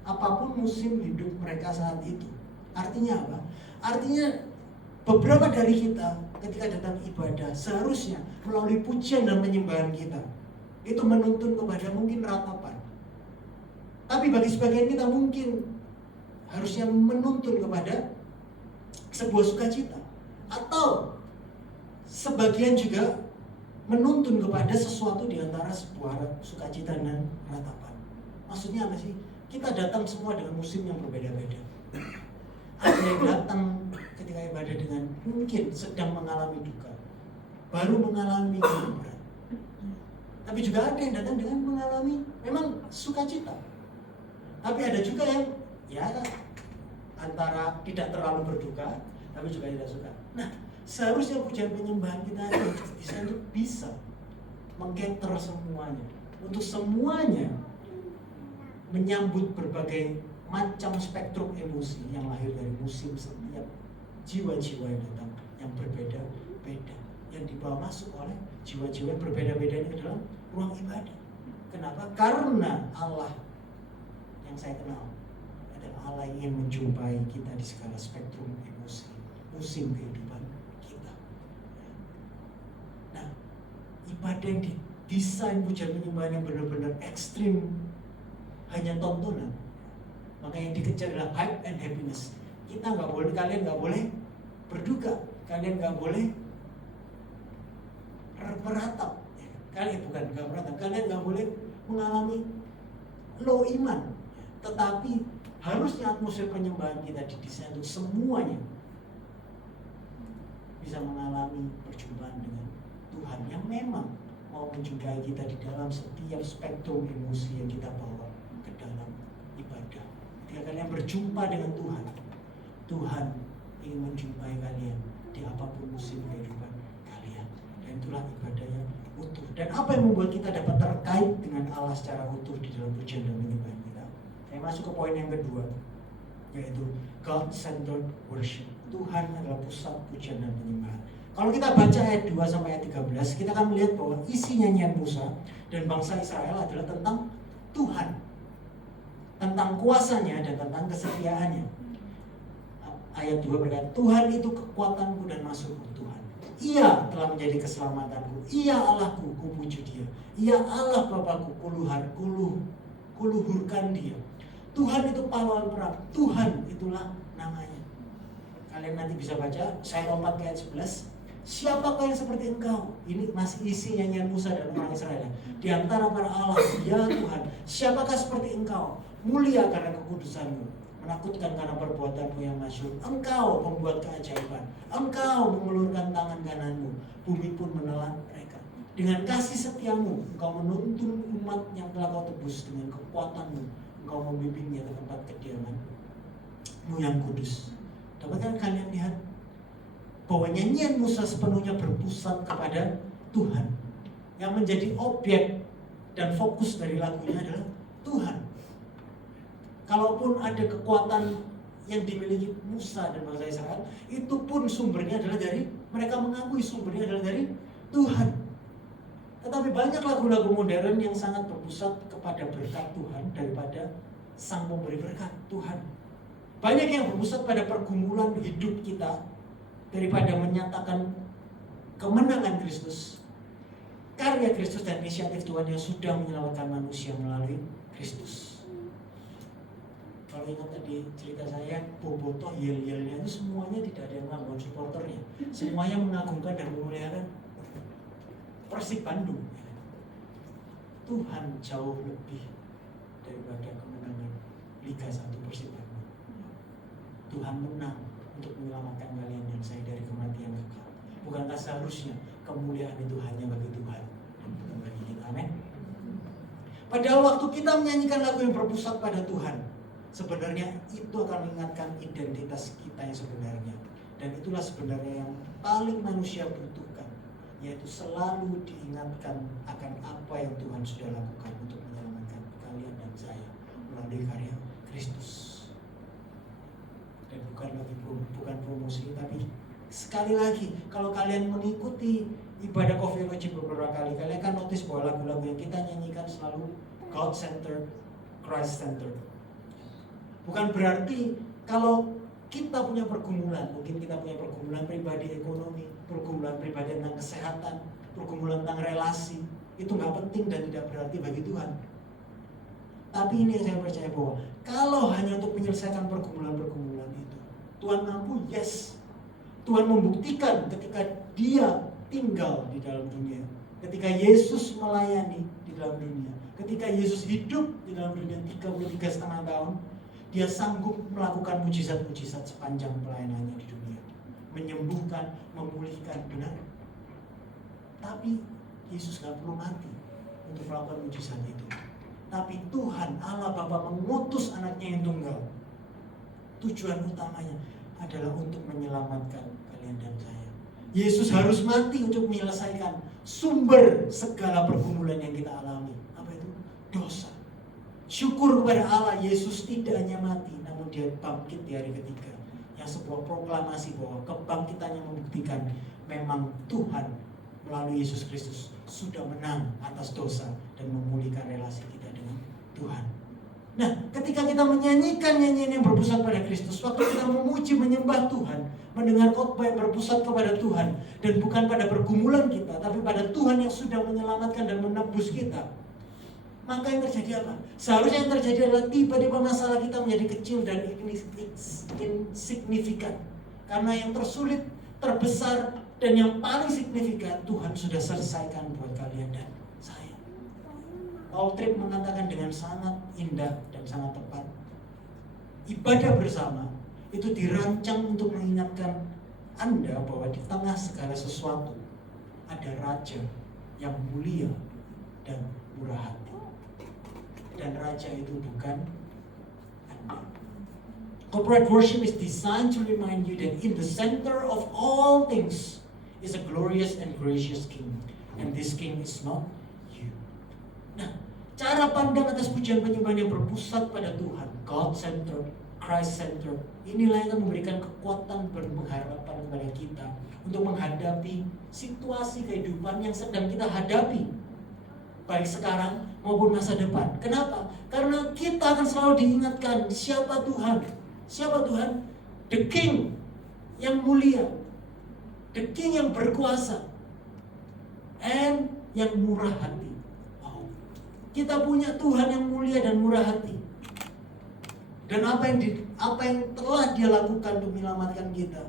apapun musim hidup mereka saat itu. Artinya apa? Artinya beberapa dari kita ketika datang ibadah seharusnya melalui pujian dan penyembahan kita itu menuntun kepada mungkin ratapan. Tapi bagi sebagian kita mungkin harusnya menuntun kepada sebuah sukacita, atau sebagian juga menuntun kepada sesuatu di antara sebuah sukacita dan ratapan. Maksudnya apa sih? Kita datang semua dengan musim yang berbeda-beda. Ada yang datang ketika ibadah dengan mungkin sedang mengalami duka, baru mengalami berat. Tapi juga ada yang datang dengan mengalami memang sukacita. Tapi ada juga yang antara tidak terlalu berduka, tapi juga tidak suka. Nah, seharusnya pujian penyembahan kita bisa mengcater semuanya, untuk semuanya menyambut berbagai macam spektrum emosi yang lahir dari musim setiap jiwa-jiwa yang datang, yang berbeda-beda, yang dibawa masuk oleh jiwa-jiwa yang berbeda-beda ini ke dalam ruang ibadah. Kenapa? Karena Allah yang saya kenal adalah Allah yang ingin menjumpai kita di segala spektrum emosi, musim kehidupan kita. Nah, ibadah yang didesain pujian penyembahan yang benar-benar ekstrim hanya tontonan, maka yang dikejar adalah hype and happiness. Kalian nggak boleh berduka, kalian nggak boleh beratap, kalian nggak boleh mengalami low iman. Tetapi harusnya atmosfer penyembahan kita didesain untuk semuanya bisa mengalami perjumpaan dengan Tuhan yang memang mau menjumpai kita di dalam setiap spektrum emosi yang kita bawa ke dalam ibadah. Ketika kalian berjumpa dengan Tuhan, Tuhan ingin menjumpai kalian di apapun musim kehidupan kalian. Dan itulah ibadah yang utuh. Dan apa yang membuat kita dapat terkait dengan Allah secara utuh di dalam pujian dan penyembahan kita? Saya masuk ke poin yang kedua, yaitu God-centered worship. Tuhan adalah pusat pujian dan penyembahan. Kalau kita baca ayat 2 sampai ayat 13, kita akan melihat bahwa isi nyanyian Musa dan bangsa Israel adalah tentang Tuhan, tentang kuasanya dan tentang kesetiaannya. Ayat 2 berkata, Tuhan itu kekuatanku dan masukku. Tuhan, Ia telah menjadi keselamatanku. Ia Allahku, kupuji Dia. Ia Allah Bapakku, kuluhurkan Dia. Tuhan itu pahlawan perang. Tuhan itulah namanya. Kalian nanti bisa baca, saya lompat ke ayat 11. Siapakah yang seperti engkau? Ini masih isi nyanyian Musa dan orang Israel. Di antara para Allah, ya Tuhan, siapakah seperti engkau? Mulia karena kekudusanmu, menakutkan karena perbuatanmu yang masyhur. Engkau membuat keajaiban. Engkau mengulurkan tangan kananmu. Bumi pun menelan mereka. Dengan kasih setiamu, engkau menuntun umat yang telah kau tebus. Dengan kekuatanmu, engkau membimbingnya ke tempat kediamanmu yang kudus. Dapatkah kalian lihat bahwa nyanyian Musa sepenuhnya berpusat kepada Tuhan? Yang menjadi objek dan fokus dari lagunya adalah Tuhan. Kalaupun ada kekuatan yang dimiliki Musa dan bangsa Israel, itu pun sumbernya adalah dari, mereka mengakui sumbernya adalah dari Tuhan. Tetapi banyak lagu-lagu modern yang sangat berpusat kepada berkat Tuhan daripada sang pemberi berkat Tuhan. Banyak yang berpusat pada pergumulan hidup kita daripada menyatakan kemenangan Kristus, karya Kristus dan inisiatif Tuhan yang sudah menyelamatkan manusia melalui Kristus. Kalau ingat tadi cerita saya, bobotoh yel-yelnya itu semuanya tidak ada yang melakukan supporternya. Semuanya mengagungkan dan memuliakan Persib Bandung. Tuhan jauh lebih daripada kemenangan Liga 1 Persib Bandung. Tuhan menang untuk menyelamatkan kalian dan saya dari kematian kekal. Bukankah seharusnya kemuliaan itu hanya bagi Tuhan dan bukan bagi kita? Amin. Padahal waktu kita menyanyikan lagu yang berpusat pada Tuhan, sebenarnya itu akan mengingatkan identitas kita yang sebenarnya. Dan itulah sebenarnya yang paling manusia butuhkan, yaitu selalu diingatkan akan apa yang Tuhan sudah lakukan untuk menyelamatkan kalian dan saya melalui karya Kristus. Dan bukan promosi, tapi sekali lagi, kalau kalian mengikuti ibadah Coffee Logic beberapa kali, kalian akan notice bahwa lagu-lagu yang kita nyanyikan selalu God-centered, Christ-centered. Bukan berarti kalau kita punya pergumulan, mungkin kita punya pergumulan pribadi ekonomi, pergumulan pribadi tentang kesehatan, pergumulan tentang relasi, itu nggak penting dan tidak berarti bagi Tuhan. Tapi ini yang saya percaya bahwa kalau hanya untuk menyelesaikan pergumulan-pergumulan itu, Tuhan mampu, yes. Tuhan membuktikan ketika Dia tinggal di dalam dunia, ketika Yesus melayani di dalam dunia, ketika Yesus hidup di dalam dunia 33,5 tahun, Dia sanggup melakukan mujizat-mujizat sepanjang pelayanannya di dunia, menyembuhkan, memulihkan, benar. Tapi Yesus gak perlu mati untuk melakukan mujizat itu. Tapi Tuhan Allah Bapa mengutus anaknya yang tunggal. Tujuan utamanya adalah untuk menyelamatkan kalian dan saya. Yesus harus mati untuk menyelesaikan sumber segala pergumulan yang kita alami. Apa itu? Dosa. Syukur kepada Allah, Yesus tidak hanya mati, namun Dia bangkit di hari ketiga. Yang sebuah proklamasi bahwa kebangkitannya membuktikan memang Tuhan melalui Yesus Kristus sudah menang atas dosa dan memulihkan relasi kita dengan Tuhan. Nah, ketika kita menyanyikan nyanyian yang berpusat pada Kristus, waktu kita memuji, menyembah Tuhan, mendengar khotbah yang berpusat kepada Tuhan, dan bukan pada pergumulan kita, tapi pada Tuhan yang sudah menyelamatkan dan menebus kita, maka yang terjadi apa? Seharusnya yang terjadi adalah tiba-tiba masalah kita menjadi kecil dan insignifikan. Karena yang tersulit, terbesar, dan yang paling signifikan Tuhan sudah selesaikan buat kalian dan saya. Paul Tripp mengatakan dengan sangat indah dan sangat tepat, ibadah bersama itu dirancang untuk mengingatkan Anda bahwa di tengah segala sesuatu ada Raja yang mulia dan murah hati. Dan Raja itu bukan Anda. Corporate worship is designed to remind you that in the center of all things is a glorious and gracious King, and this King is not you. Nah, cara pandang atas pujian penyembahan yang berpusat pada Tuhan, God-centered, Christ-centered, inilah yang akan memberikan kekuatan berpengharapan kepada kita untuk menghadapi situasi kehidupan yang sedang kita hadapi, baik sekarang maupun masa depan. Kenapa? Karena kita akan selalu diingatkan siapa Tuhan. Siapa Tuhan? The King yang mulia, The King yang berkuasa, and yang murah hati. Wow. Kita punya Tuhan yang mulia dan murah hati. Dan apa yang telah Dia lakukan untuk menyelamatkan kita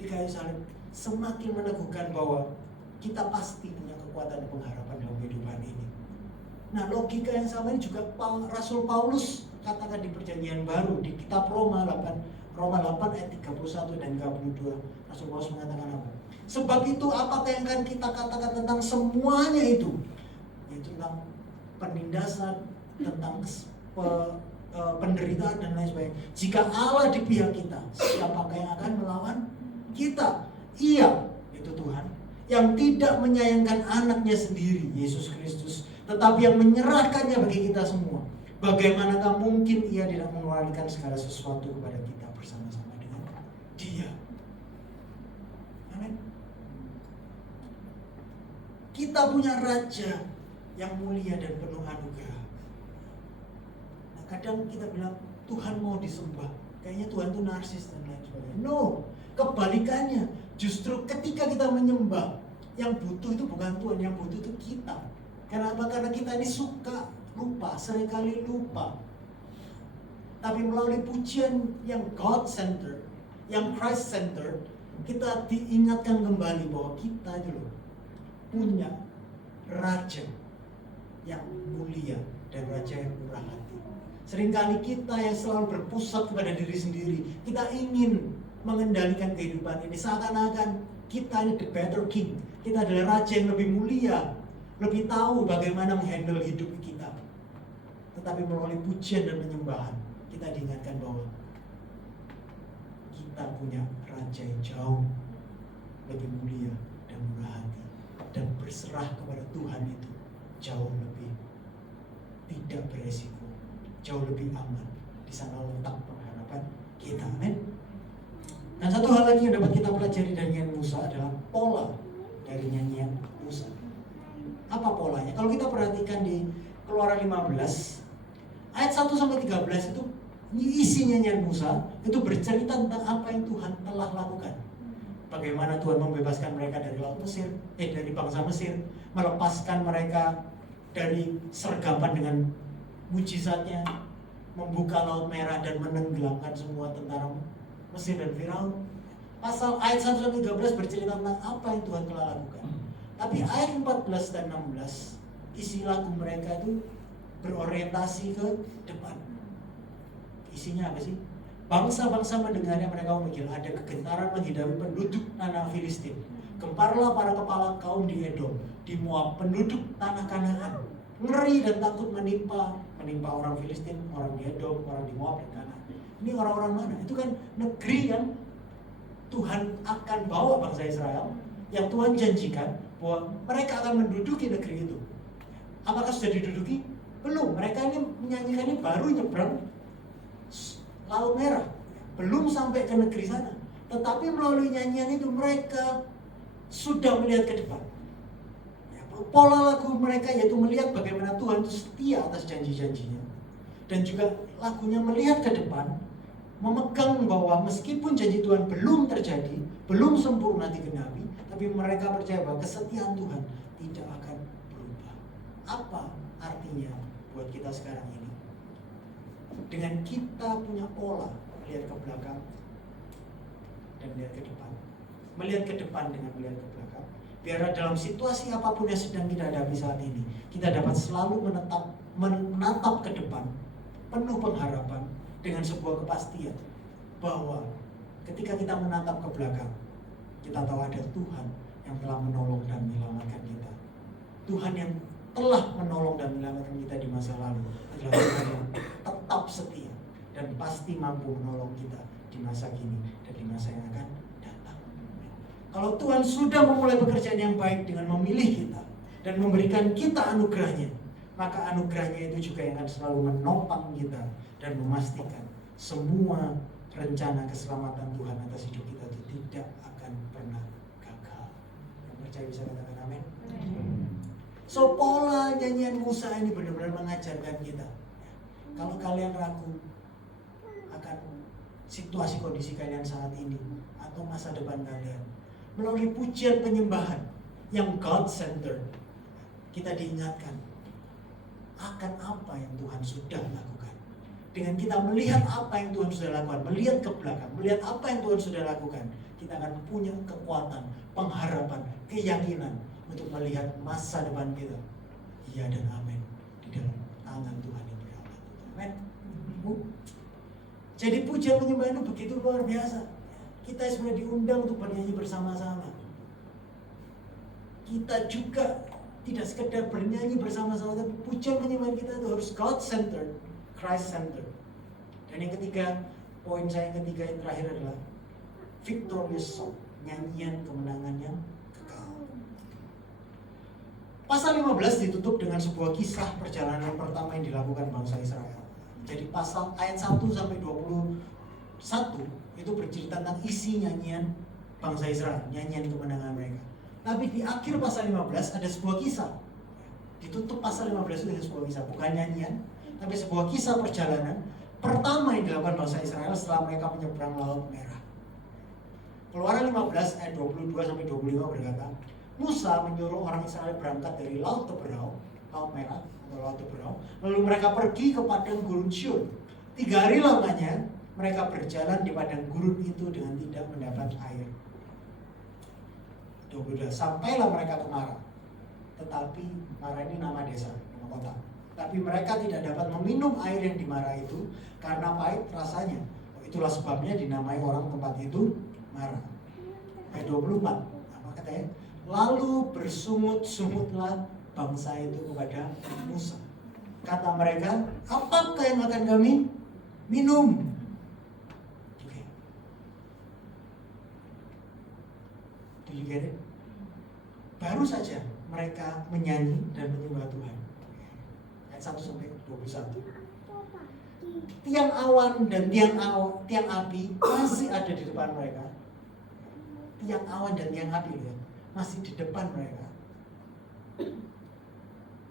di kayu salib semakin meneguhkan bahwa kita pasti punya kekuatan dan pengharapan dalam kehidupan ini. Nah, logika yang sama ini juga Rasul Paulus katakan di Perjanjian Baru di kitab Roma 8 ayat 31 dan 32. Rasul Paulus mengatakan apa? Sebab itu apakah yang akan kita katakan tentang semuanya itu? Yaitu tentang penindasan, tentang penderitaan dan lain sebagainya. Jika Allah di pihak kita, siapakah yang akan melawan kita? Ia, itu Tuhan, yang tidak menyayangkan anaknya sendiri, Yesus Kristus, tetapi yang menyerahkannya bagi kita semua. Bagaimanakah mungkin Ia tidak mengeluarkan segala sesuatu kepada kita bersama-sama dengan Dia? Amin. Kita punya Raja yang mulia dan penuh anugerah. Nah, kadang kita bilang Tuhan mau disembah, kayaknya Tuhan itu narsis dan lain sebagainya. No, kebalikannya. Justru ketika kita menyembah, yang butuh itu bukan Tuhan, yang butuh itu kita. Kenapa? Karena kita ini suka lupa, seringkali lupa. Tapi melalui pujian yang God-centered, yang Christ-centered, kita diingatkan kembali bahwa kita itu loh punya Raja yang mulia dan Raja yang murah hati. Seringkali kita yang selalu berpusat kepada diri sendiri, kita ingin mengendalikan kehidupan ini seakan-akan kita ini the better king. Kita adalah Raja yang lebih mulia, lebih tahu bagaimana menghandle hidup kita. Tetapi melalui pujian dan penyembahan, kita diingatkan bahwa kita punya raja yang jauh lebih mulia dan murah hati, dan berserah kepada Tuhan itu jauh lebih tidak beresiko, jauh lebih aman. Di sana letak pengharapan kita. Amin. Dan satu hal lagi yang dapat kita pelajari dari nyanyian Musa adalah pola dari nyanyian Musa. Apa polanya? Kalau kita perhatikan di Keluaran 15 ayat 1 sampai 13 itu isi nyanyian Musa itu bercerita tentang apa yang Tuhan telah lakukan. Bagaimana Tuhan membebaskan mereka dari laut Mesir, dari bangsa Mesir, melepaskan mereka dari sergapan dengan mujizatnya, membuka laut merah dan menenggelamkan semua tentara Mesir dan Firaun. Pasal ayat 1 sampai 13 bercerita tentang apa yang Tuhan telah lakukan. Tapi ayat 14 dan 16 isi lagu mereka itu berorientasi ke depan. Isinya apa sih? Bangsa-bangsa mendengarnya, mereka memikir ada kegentaran menghidapi penduduk tanah Filistin. Gemparlah para kepala kaum di Edom, di Moab, penduduk tanah Kanaan. Ngeri dan takut menimpa orang Filistin, orang di Edom, orang di Moab dan Kanaan. Ini orang-orang mana? Itu kan negeri yang Tuhan akan bawa bangsa Israel, yang Tuhan janjikan bahwa mereka akan menduduki negeri itu. Apakah sudah diduduki? Belum. Mereka ini menyanyikan ini baru nyebrang Laut Merah, belum sampai ke negeri sana. Tetapi melalui nyanyian itu mereka sudah melihat ke depan. Pola lagu mereka yaitu melihat bagaimana Tuhan itu setia atas janji-janjinya. Dan juga lagunya melihat ke depan, memegang bahwa meskipun janji Tuhan belum terjadi, belum sempurna digenapi, tapi mereka percaya bahwa kesetiaan Tuhan tidak akan berubah. Apa artinya buat kita sekarang ini? Dengan kita punya pola melihat ke belakang dan melihat ke depan, melihat ke depan dengan melihat ke belakang, biar dalam situasi apapun yang sedang kita hadapi saat ini, kita dapat selalu menatap ke depan penuh pengharapan dengan sebuah kepastian bahwa ketika kita menatap ke belakang, kita tahu ada Tuhan yang telah menolong dan menyelamatkan kita. Tuhan yang telah menolong dan menyelamatkan kita di masa lalu adalah Tuhan yang tetap setia dan pasti mampu menolong kita di masa kini dan di masa yang akan datang. Kalau Tuhan sudah memulai pekerjaan yang baik dengan memilih kita dan memberikan kita anugerahnya, maka anugerahnya itu juga yang akan selalu menopang kita dan memastikan semua rencana keselamatan Tuhan atas hidup kita itu tidak akan pernah gagal. Yang percaya bisa katakan amin. So pola nyanyian Musa ini benar-benar mengajarkan kita. Kalau kalian ragu akan situasi kondisi kalian saat ini atau masa depan kalian, melalui pujian penyembahan yang God-centered, kita diingatkan akan apa yang Tuhan sudah lakukan. Dengan kita melihat apa yang Tuhan sudah lakukan, melihat ke belakang, melihat apa yang Tuhan sudah lakukan, kita akan punya kekuatan, pengharapan, keyakinan untuk melihat masa depan kita. Iya dan amin di dalam tangan Tuhan yang beramat. Amin. Jadi pujian penyembahan itu begitu luar biasa. Kita sebenarnya diundang untuk bernyanyi bersama-sama. Kita juga tidak sekedar bernyanyi bersama-sama, tapi pujian penyembahan kita itu harus God-centered, Christ-centered. Dan yang ketiga, poin saya yang ketiga yang terakhir adalah victorious song, nyanyian kemenangan yang kekal. Pasal 15 ditutup dengan sebuah kisah perjalanan pertama yang dilakukan bangsa Israel. Jadi pasal ayat 1 sampai 21 itu bercerita tentang isi nyanyian bangsa Israel, nyanyian kemenangan mereka. Tapi di akhir pasal 15 ada sebuah kisah. Ditutup pasal 15 itu dengan sebuah kisah, bukan nyanyian, tapi sebuah kisah perjalanan pertama yang dilakukan bangsa Israel setelah mereka menyeberang Laut Merah. Keluaran 15 ayat 22 sampai 25 berkata, Musa menyuruh orang Israel berangkat dari Laut Teberau, Laut Merah atau Laut Teberau, lalu mereka pergi ke padang gurun Syur. 3 hari lamanya mereka berjalan di padang gurun itu dengan tidak mendapat air. 22. Sampailah mereka ke Mara. Tetapi Mara ini nama desa, nama kota. Tapi mereka tidak dapat meminum air yang di Mara itu karena pahit rasanya. Itulah sebabnya dinamai orang tempat itu Mara. Ayat 24. Apa katanya? Lalu bersungut-sungutlah bangsa itu kepada Musa. Kata mereka, apakah yang akan kami minum? Do you get it? Baru saja mereka menyanyi dan menyembah Tuhan. Ayat 1 sampai 21. Tiang awan dan tiang api masih ada di depan mereka. Tiang awan dan tiang api ya, masih di depan mereka.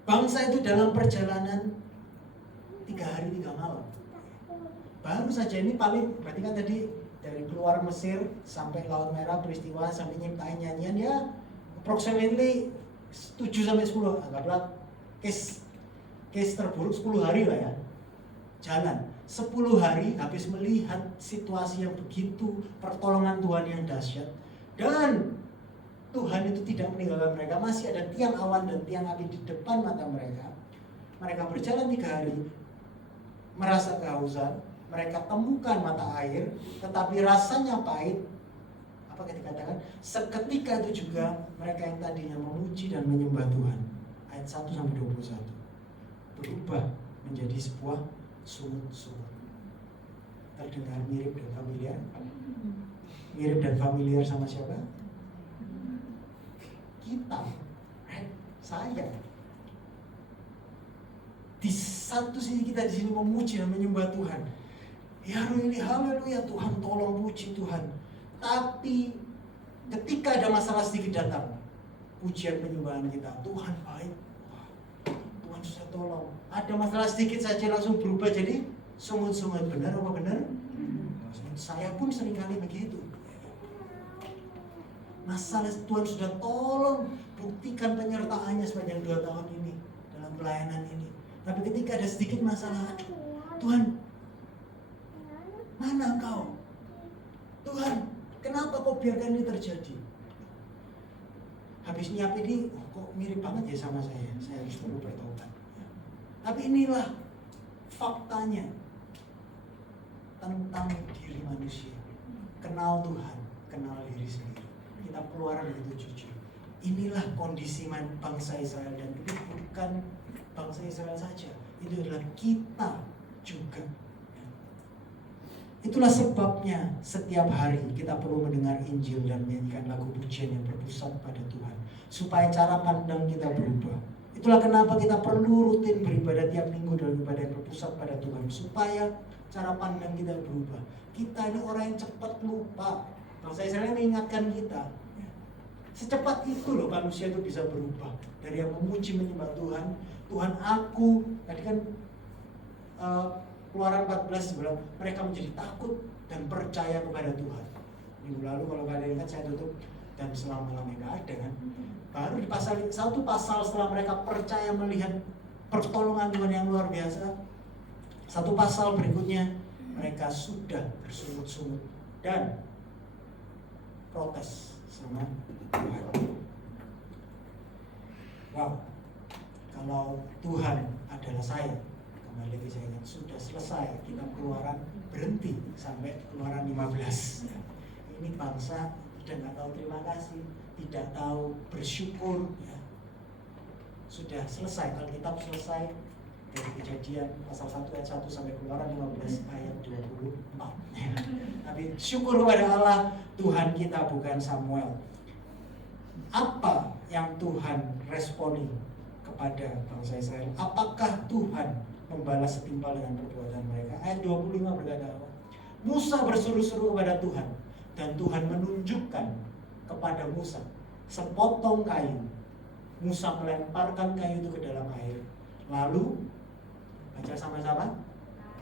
Bangsa itu dalam perjalanan 3 hari 3 malam. Baru saja ini paling, berarti kan tadi dari keluar Mesir sampai Laut Merah peristiwa sampai nyiptain nyanyian ya approximately 7 sampai 10, anggaplah case terburuk 10 hari lah ya. Jalan 10 hari habis melihat situasi yang begitu, pertolongan Tuhan yang dahsyat, dan Tuhan itu tidak meninggalkan mereka. Masih ada tiang awan dan tiang api di depan mata mereka. Mereka berjalan 3 hari, merasa kehausan. Mereka temukan mata air, tetapi rasanya pahit. Apa kita katakan? Seketika itu juga mereka yang tadinya memuji dan menyembah Tuhan, ayat 1 sampai 21, berubah menjadi sebuah sungut-sungut. Terdengar mirip dan familiar. Mirip dan familiar sama siapa? Kita, right? Saya. Di satu sisi kita di sini memuji dan menyembah Tuhan. Ya ini haleluya, Tuhan tolong, puji Tuhan. Tapi ketika ada masalah sedikit datang, pujian penyembahan kita, Tuhan baik. Wah, Tuhan sudah tolong. Ada masalah sedikit saja langsung berubah jadi sungut-sungut. Benar apa benar? Saya pun seringkali begitu. Masalah Tuhan sudah tolong, buktikan penyertaannya sepanjang 2 tahun ini dalam pelayanan ini. Tapi ketika ada sedikit masalah, Tuhan, mana Engkau? Tuhan, kenapa kau biarkan ini terjadi? Habis nyiap ini, kok mirip banget ya sama saya. Saya harus perlu bertobat. Tapi inilah faktanya tentang diri manusia. Kenal Tuhan, kenal diri sendiri. Kita keluar begitu jujur. Inilah kondisi bangsa Israel, dan itu bukan bangsa Israel saja. Itu adalah kita juga. Itulah sebabnya setiap hari kita perlu mendengar Injil dan menyanyikan lagu pujian yang berpusat pada Tuhan, supaya cara pandang kita berubah. Itulah kenapa kita perlu rutin beribadah tiap minggu dan beribadah yang berpusat pada Tuhan, supaya cara pandang kita berubah. Kita ini orang yang cepat lupa. Bangsa Israel mengingatkan kita, secepat itu loh manusia itu bisa berubah. Dari yang memuji menyembah Tuhan, Tuhan aku, tadi kan Keluaran 14 bilang mereka menjadi takut dan percaya kepada Tuhan. Minggu lalu kalau kalian ingat saya tutup dan selama-lamanya nggak ada kan. Baru di satu pasal setelah mereka percaya melihat pertolongan Tuhan yang luar biasa, satu pasal berikutnya mereka sudah bersungut-sungut dan protes sama Tuhan. Wow, kalau Tuhan adalah saya, kembali lagi saya ingat, sudah selesai kita Keluaran, berhenti sampai Keluaran 15. Ini bangsa sudah nggak tahu terima kasih, tidak tahu bersyukur, ya. Sudah selesai, Alkitab selesai dari Kejadian pasal 1 ayat 1 sampai Keluaran 15 ayat 24. Tapi syukur kepada Allah, Tuhan kita bukan Samuel. Apa yang Tuhan responi kepada bangsa Israel? Apakah Tuhan membalas setimpal dengan perbuatan mereka? Ayat 25 berkata apa? Musa berseru-seru kepada Tuhan, dan Tuhan menunjukkan kepada Musa sepotong kayu. Musa melemparkan kayu itu ke dalam air. Lalu, baca sama-sama,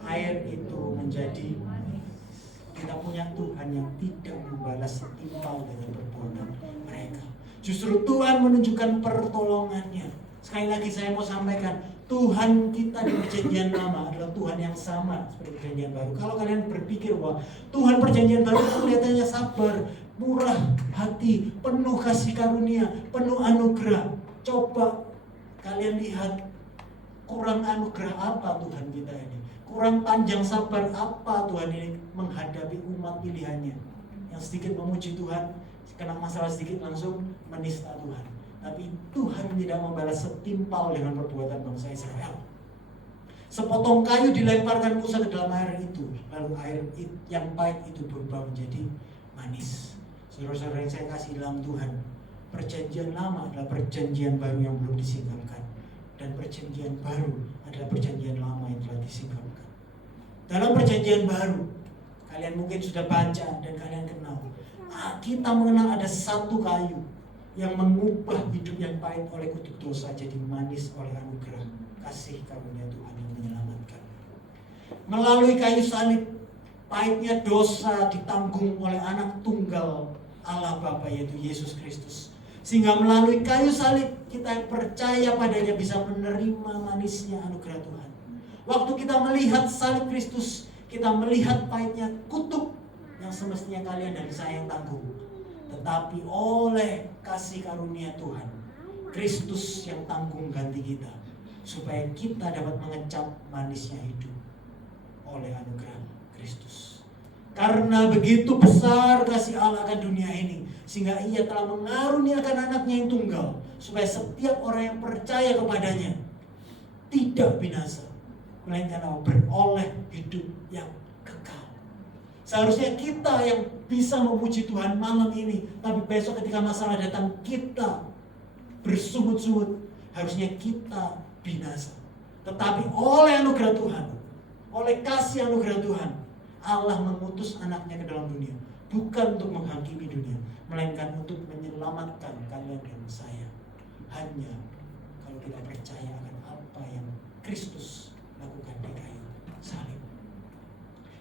air itu menjadi manis. Kita punya Tuhan yang tidak membalas setimpal dengan perbuatan mereka. Justru Tuhan menunjukkan pertolongannya. Sekali lagi saya mau sampaikan, Tuhan kita di perjanjian lama adalah Tuhan yang sama seperti perjanjian baru. Kalau kalian berpikir bahwa Tuhan perjanjian baru itu kelihatannya sabar, murah hati, penuh kasih karunia, penuh anugerah, coba kalian lihat kurang anugerah apa Tuhan kita ini, kurang panjang sabar apa Tuhan ini menghadapi umat pilihannya yang sedikit memuji Tuhan, kena masalah sedikit langsung menista Tuhan. Tapi Tuhan tidak membalas setimpal dengan perbuatan bangsa Israel. Sepotong kayu dilemparkan Musa ke dalam air itu, lalu air yang pahit itu berubah menjadi manis. Saudara-saudara yang saya kasih dalam Tuhan, perjanjian lama adalah perjanjian baru yang belum disingkapkan, dan perjanjian baru adalah perjanjian lama yang telah disingkapkan. Dalam perjanjian baru, kalian mungkin sudah baca dan kalian kenal, kita mengenal ada satu kayu yang mengubah hidup yang pahit oleh kutuk dosa jadi manis oleh anugerah kasih karunia Tuhan yang menyelamatkan. Melalui kayu salib, pahitnya dosa ditanggung oleh anak tunggal Allah Bapa, yaitu Yesus Kristus. Sehingga melalui kayu salib kita yang percaya padanya bisa menerima manisnya anugerah Tuhan. Waktu kita melihat salib Kristus, kita melihat pahitnya kutuk yang semestinya kalian dan saya yang tanggung. Tetapi oleh kasih karunia Tuhan, Kristus yang tanggung ganti kita, supaya kita dapat mengecap manisnya hidup oleh anugerah Kristus. Karena begitu besar kasih Allah akan dunia ini, sehingga Ia telah mengaruniakan anaknya yang tunggal, supaya setiap orang yang percaya kepadanya tidak binasa, melainkan beroleh hidup yang kekal. Seharusnya kita yang bisa memuji Tuhan malam ini, tapi besok ketika masalah datang kita bersungut-sungut, harusnya kita binasa. Tetapi oleh anugerah Tuhan, oleh kasih anugerah Tuhan, Allah mengutus anaknya ke dalam dunia, bukan untuk menghakimi dunia, melainkan untuk menyelamatkan kalian dan saya. Hanya kalau kita percaya akan apa yang Kristus lakukan di kayu salib.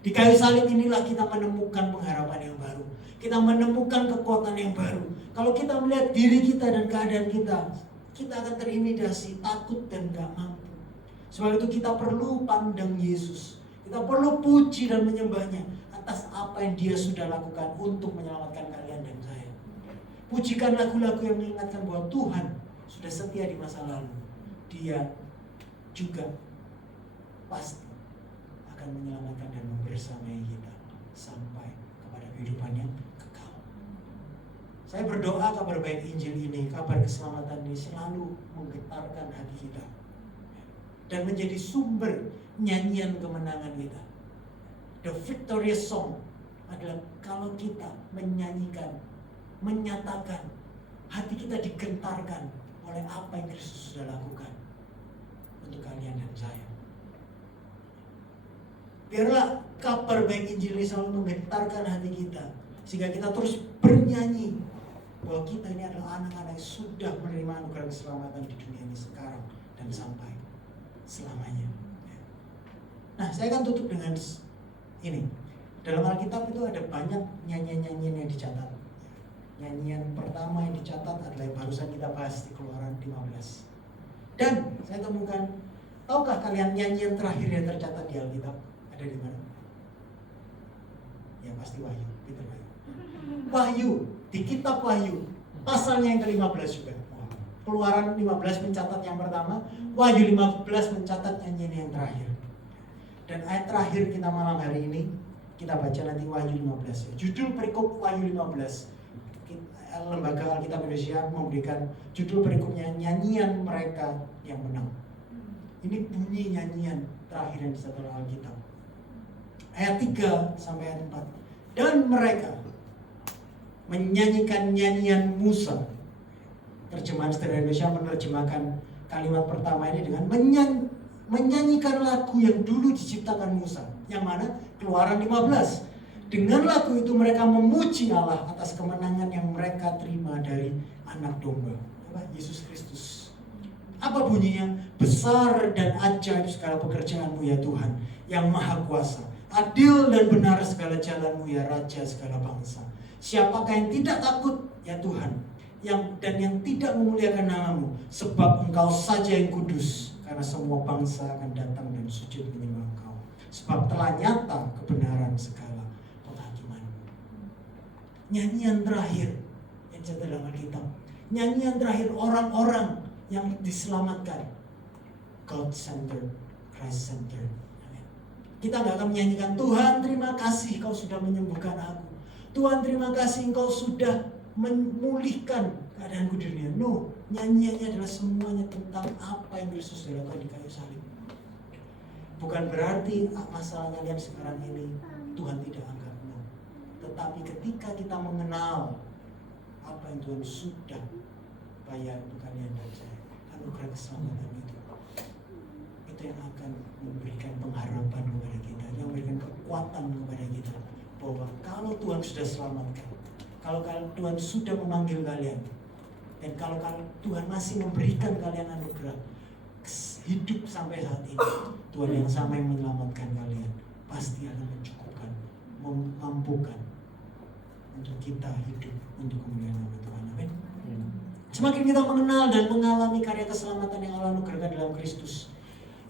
Di kayu salib inilah kita menemukan pengharapan yang baru. Kita menemukan kekuatan yang baru. Kalau kita melihat diri kita dan keadaan kita akan terintimidasi, takut dan gak mampu. Sebab itu kita perlu pandang Yesus. Kita perlu puji dan menyembahnya atas apa yang Dia sudah lakukan untuk menyelamatkan kalian dan saya. Pujikan lagu-lagu yang mengingatkan bahwa Tuhan sudah setia di masa lalu. Dia juga pasti akan menyelamatkan dan membersamai kita sampai kepada kehidupan yang kekal. Saya berdoa kabar baik Injil ini, kabar keselamatan ini selalu menggetarkan hati kita dan menjadi sumber nyanyian kemenangan kita. The victorious song adalah kalau kita menyanyikan, menyatakan, hati kita digentarkan oleh apa yang Kristus sudah lakukan untuk kalian dan saya. Biarlah kabar baik Injil ini selalu menggetarkan hati kita, sehingga kita terus bernyanyi bahwa kita ini adalah anak-anak yang sudah menerima anugerah keselamatan di dunia ini sekarang dan sampai selamanya. Nah, saya akan tutup dengan ini. Dalam Alkitab itu ada banyak nyanyian-nyanyian yang dicatat. Nyanyian pertama yang dicatat adalah yang barusan kita bahas di Keluaran 15. Dan saya temukan, tahukah kalian nyanyian terakhir yang tercatat di Alkitab ada di mana? Ya pasti Wahyu, Peter Wahyu. Wahyu, di kitab Wahyu, pasalnya yang ke-15 juga. Keluaran 15 mencatat yang pertama, Wahyu 15 mencatat nyanyian yang terakhir. Dan ayat terakhir kita malam hari ini, kita baca nanti Wahyu 15. Judul perikop Wahyu 15. Lembaga Alkitab Indonesia memberikan judul perikopnya nyanyian mereka yang menang. Ini bunyi nyanyian terakhir yang dicatat oleh Alkitab. Ayat 3 sampai ayat 4. Dan mereka menyanyikan nyanyian Musa. Terjemahan Sederhana Indonesia menerjemahkan kalimat pertama ini dengan menyanyikan lagu yang dulu diciptakan Musa. Yang mana? Keluaran 15. Dengan lagu itu mereka memuji Allah atas kemenangan yang mereka terima dari anak domba, Yesus Kristus. Apa bunyinya? Besar dan ajaib segala pekerjaanmu ya Tuhan, yang maha kuasa. Adil dan benar segala jalanmu ya Raja segala bangsa. Siapakah yang tidak takut ya Tuhan, yang tidak memuliakan namamu, sebab Engkau saja yang kudus. Karena semua bangsa akan datang dan sujud menyembah Engkau, sebab telah nyata kebenaran segala penghakiman-Mu. Nyanyian terakhir yang dicatat dalam Alkitab, nyanyian terakhir orang-orang yang diselamatkan, God-centered, Christ-centered. Kita gak akan menyanyikan Tuhan terima kasih Kau sudah menyembuhkan aku, Tuhan terima kasih Engkau sudah memulihkan keadaanku di dunia. No, nyanyiannya adalah semuanya tentang apa yang Kristus lakukan di kayu salib. Bukan berarti masalah kalian sekarang ini Tuhan tidak anggap. No. Tetapi ketika ketika kita mengenal apa yang Tuhan sudah bayar untuk kalian dan saya, anugerah keselamatan itu yang akan memberikan pengharapan kepada kita, yang memberikan kekuatan kepada kita bahwa kalau Tuhan sudah selamatkan, kalau Tuhan sudah memanggil kalian, dan kalau Tuhan masih memberikan kalian anugerah hidup sampai saat ini, Tuhan yang sama yang menyelamatkan kalian pasti akan mencukupkan, memampukan untuk kita hidup untuk kemuliaan nama Tuhan. Amin. Semakin kita mengenal dan mengalami karya keselamatan yang Allah anugerahkan dalam Kristus,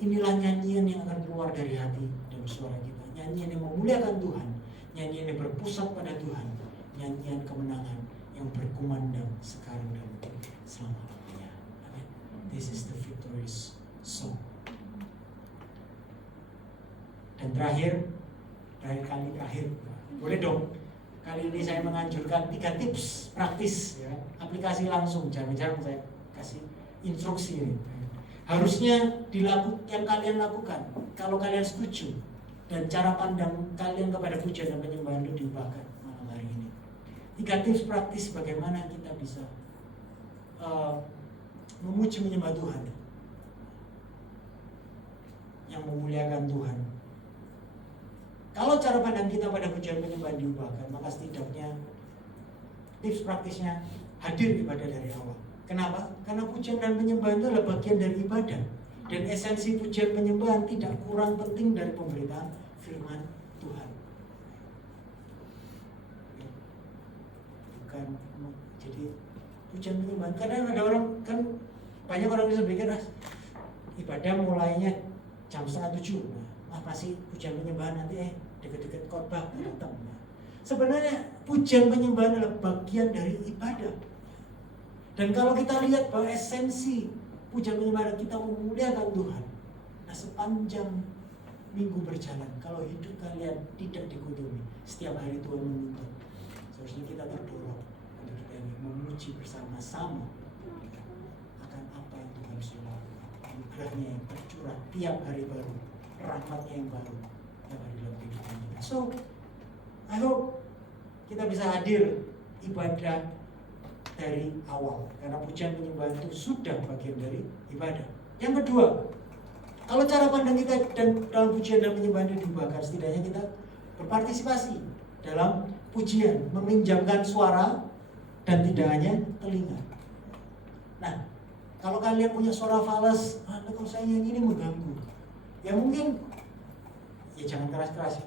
inilah nyanyian yang akan keluar dari hati dan suara kita. Nyanyian yang memuliakan Tuhan, nyanyian yang berpusat pada Tuhan, nyanyian kemenangan yang berkumandang sekarang dan selama-lamanya. Amin. This is the victorious song. Dan terakhir, boleh dong. Kali ini saya menganjurkan 3 tips praktis, ya, aplikasi langsung. Jarang-jarang saya kasih instruksi ini. Harusnya yang kalian lakukan kalau kalian setuju dan cara pandang kalian kepada pujian dan penyembahan itu diubahkan malam hari ini. 3 tips praktis bagaimana kita bisa memuji menyembah Tuhan, yang memuliakan Tuhan. Kalau cara pandang kita pada pujian penyembahan diubahkan, maka setidaknya tips praktisnya hadir ibadah dari awal. Kenapa? Karena pujian dan penyembahan itu adalah bagian dari ibadah. Dan esensi pujian penyembahan tidak kurang penting dari pemberitaan firman Tuhan. Bukan, jadi pujian penyembahan. Kadang ada orang, kan banyak orang bisa berpikir, ibadah mulainya jam 6:30. Nah, pasti pujian penyembahan nanti deket-deket khotbah datang. Nah, sebenarnya pujian penyembahan adalah bagian dari ibadah. Dan kalau kita lihat bahwa esensi pujian penyembahan kita memuliakan Tuhan, nah sepanjang minggu berjalan, kalau hidup kalian tidak dikudumi, setiap hari Tuhan menuntut, seharusnya kita terdorong untuk kita ini memuji bersama-sama akan apa yang Tuhan sudah lakukan, anugerahnya yang tercurah tiap hari baru, rahmatnya yang baru tiap hari dalam kehidupan kita. So, I hope kita bisa hadir ibadah dari awal, karena pujian penyembahan itu sudah bagian dari ibadah. Yang kedua, kalau cara pandang kita dan dalam pujian dan penyembahan itu diubahkan, setidaknya kita berpartisipasi dalam pujian, meminjamkan suara dan tidak hanya telinga. Nah, kalau kalian punya suara fals, kalau saya nyanyi ini mengganggu, ya mungkin ya jangan keras-keras.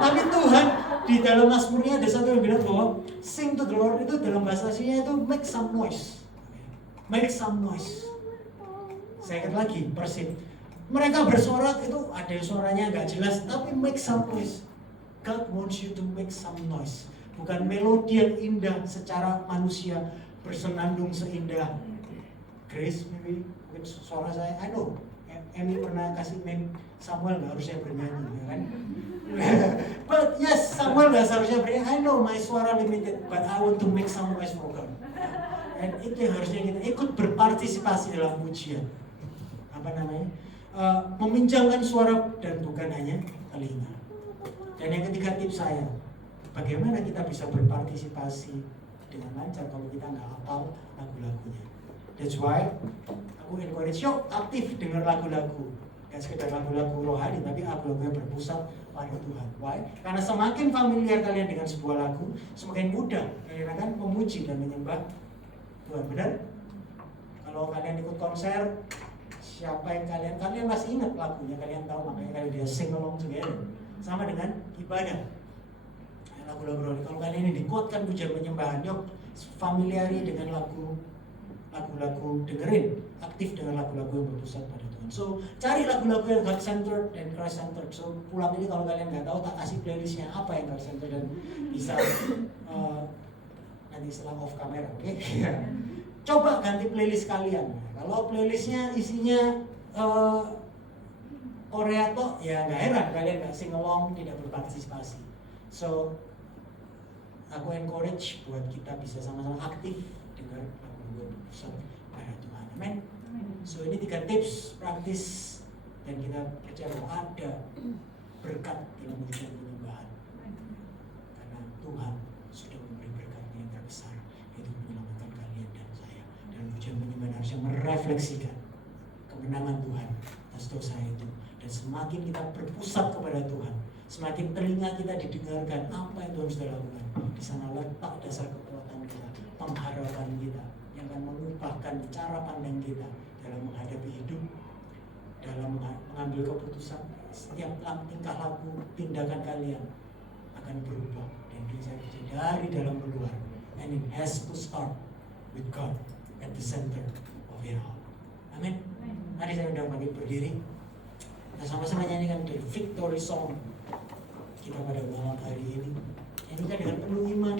Tapi Tuhan di dalam Mazmurnya ada satu yang bilang bahwa sing to the Lord itu dalam bahasa aslinya itu make some noise. Make some noise. Saya ingat lagi Persib. Mereka bersorak itu ada yang suaranya nggak jelas, tapi make some noise. God wants you to make some noise. Bukan melodi yang indah secara manusia bersenandung seindah Grace, maybe mungkin suara saya, I know Emi pernah kasih meme Samuel nggak harusnya bernyanyi, ya kan? But yes, Samuel nggak seharusnya bernyanyi. I know my suara limited, but I want to make some noise for God. Dan itu yang harusnya kita ikut berpartisipasi dalam pujian. Apa namanya? Meminjamkan suara dan bukan hanya telinga. Dan yang ketiga tips saya, bagaimana kita bisa berpartisipasi dengan lancar kalau kita nggak hafal lagu-lagunya. That's why aku encourage you aktif dengar lagu-lagu, gak sekedar lagu-lagu rohani, tapi lagu-lagu yang berpusat pada Tuhan. Why? Karena semakin familiar kalian dengan sebuah lagu, semakin mudah kalian akan memuji dan menyembah Tuhan. Benar? Kalau kalian ikut konser, siapa yang kalian masih ingat lagunya, kalian tahu, makanya kalian dia sing along together. Sama dengan ibadah, lagu-lagu rohani. Kalau kalian ini dikuatkan pujian penyembahan, yuk familiari dengan lagu-lagu, dengerin, aktif dengan lagu-lagu yang berpusat pada Tuhan. So, cari lagu-lagu yang God-centered dan Christ-centered. So, pulang ini kalau kalian nggak tahu, tak kasih playlistnya apa yang God-centered dan bisa nanti setelah off kamera, oke? Okay? Coba ganti playlist kalian. Kalau playlistnya isinya Korea toh, ya nggak heran kalian nggak sing along, tidak berpartisipasi. So, aku encourage buat kita bisa sama-sama aktif dengan pusat pada Tuhan. Amin. So ini 3 tips praktis dan kita percaya bahwa ada berkat dalam pujian penyembahan. Karena Tuhan merefleksikan kemenangan Tuhan atas dosa itu. Dan semakin kita berpusat kepada Tuhan, semakin telinga kita didengarkan apa yang Tuhan sudah lakukan. Di sana letak dasar kekuatan kita, pengharapan kita yang akan mengubahkan cara pandang kita dalam menghadapi hidup, dalam mengambil keputusan. Setiap tingkah laku, tindakan kalian akan berubah dan bisa dari dalam keluar. And it has to start with God at the center of it all. Amin. Mari saya undang bagi berdiri. Kita sama-sama nyanyikan the victory song kita pada malam hari ini. Nyanyikan dengan penuh iman.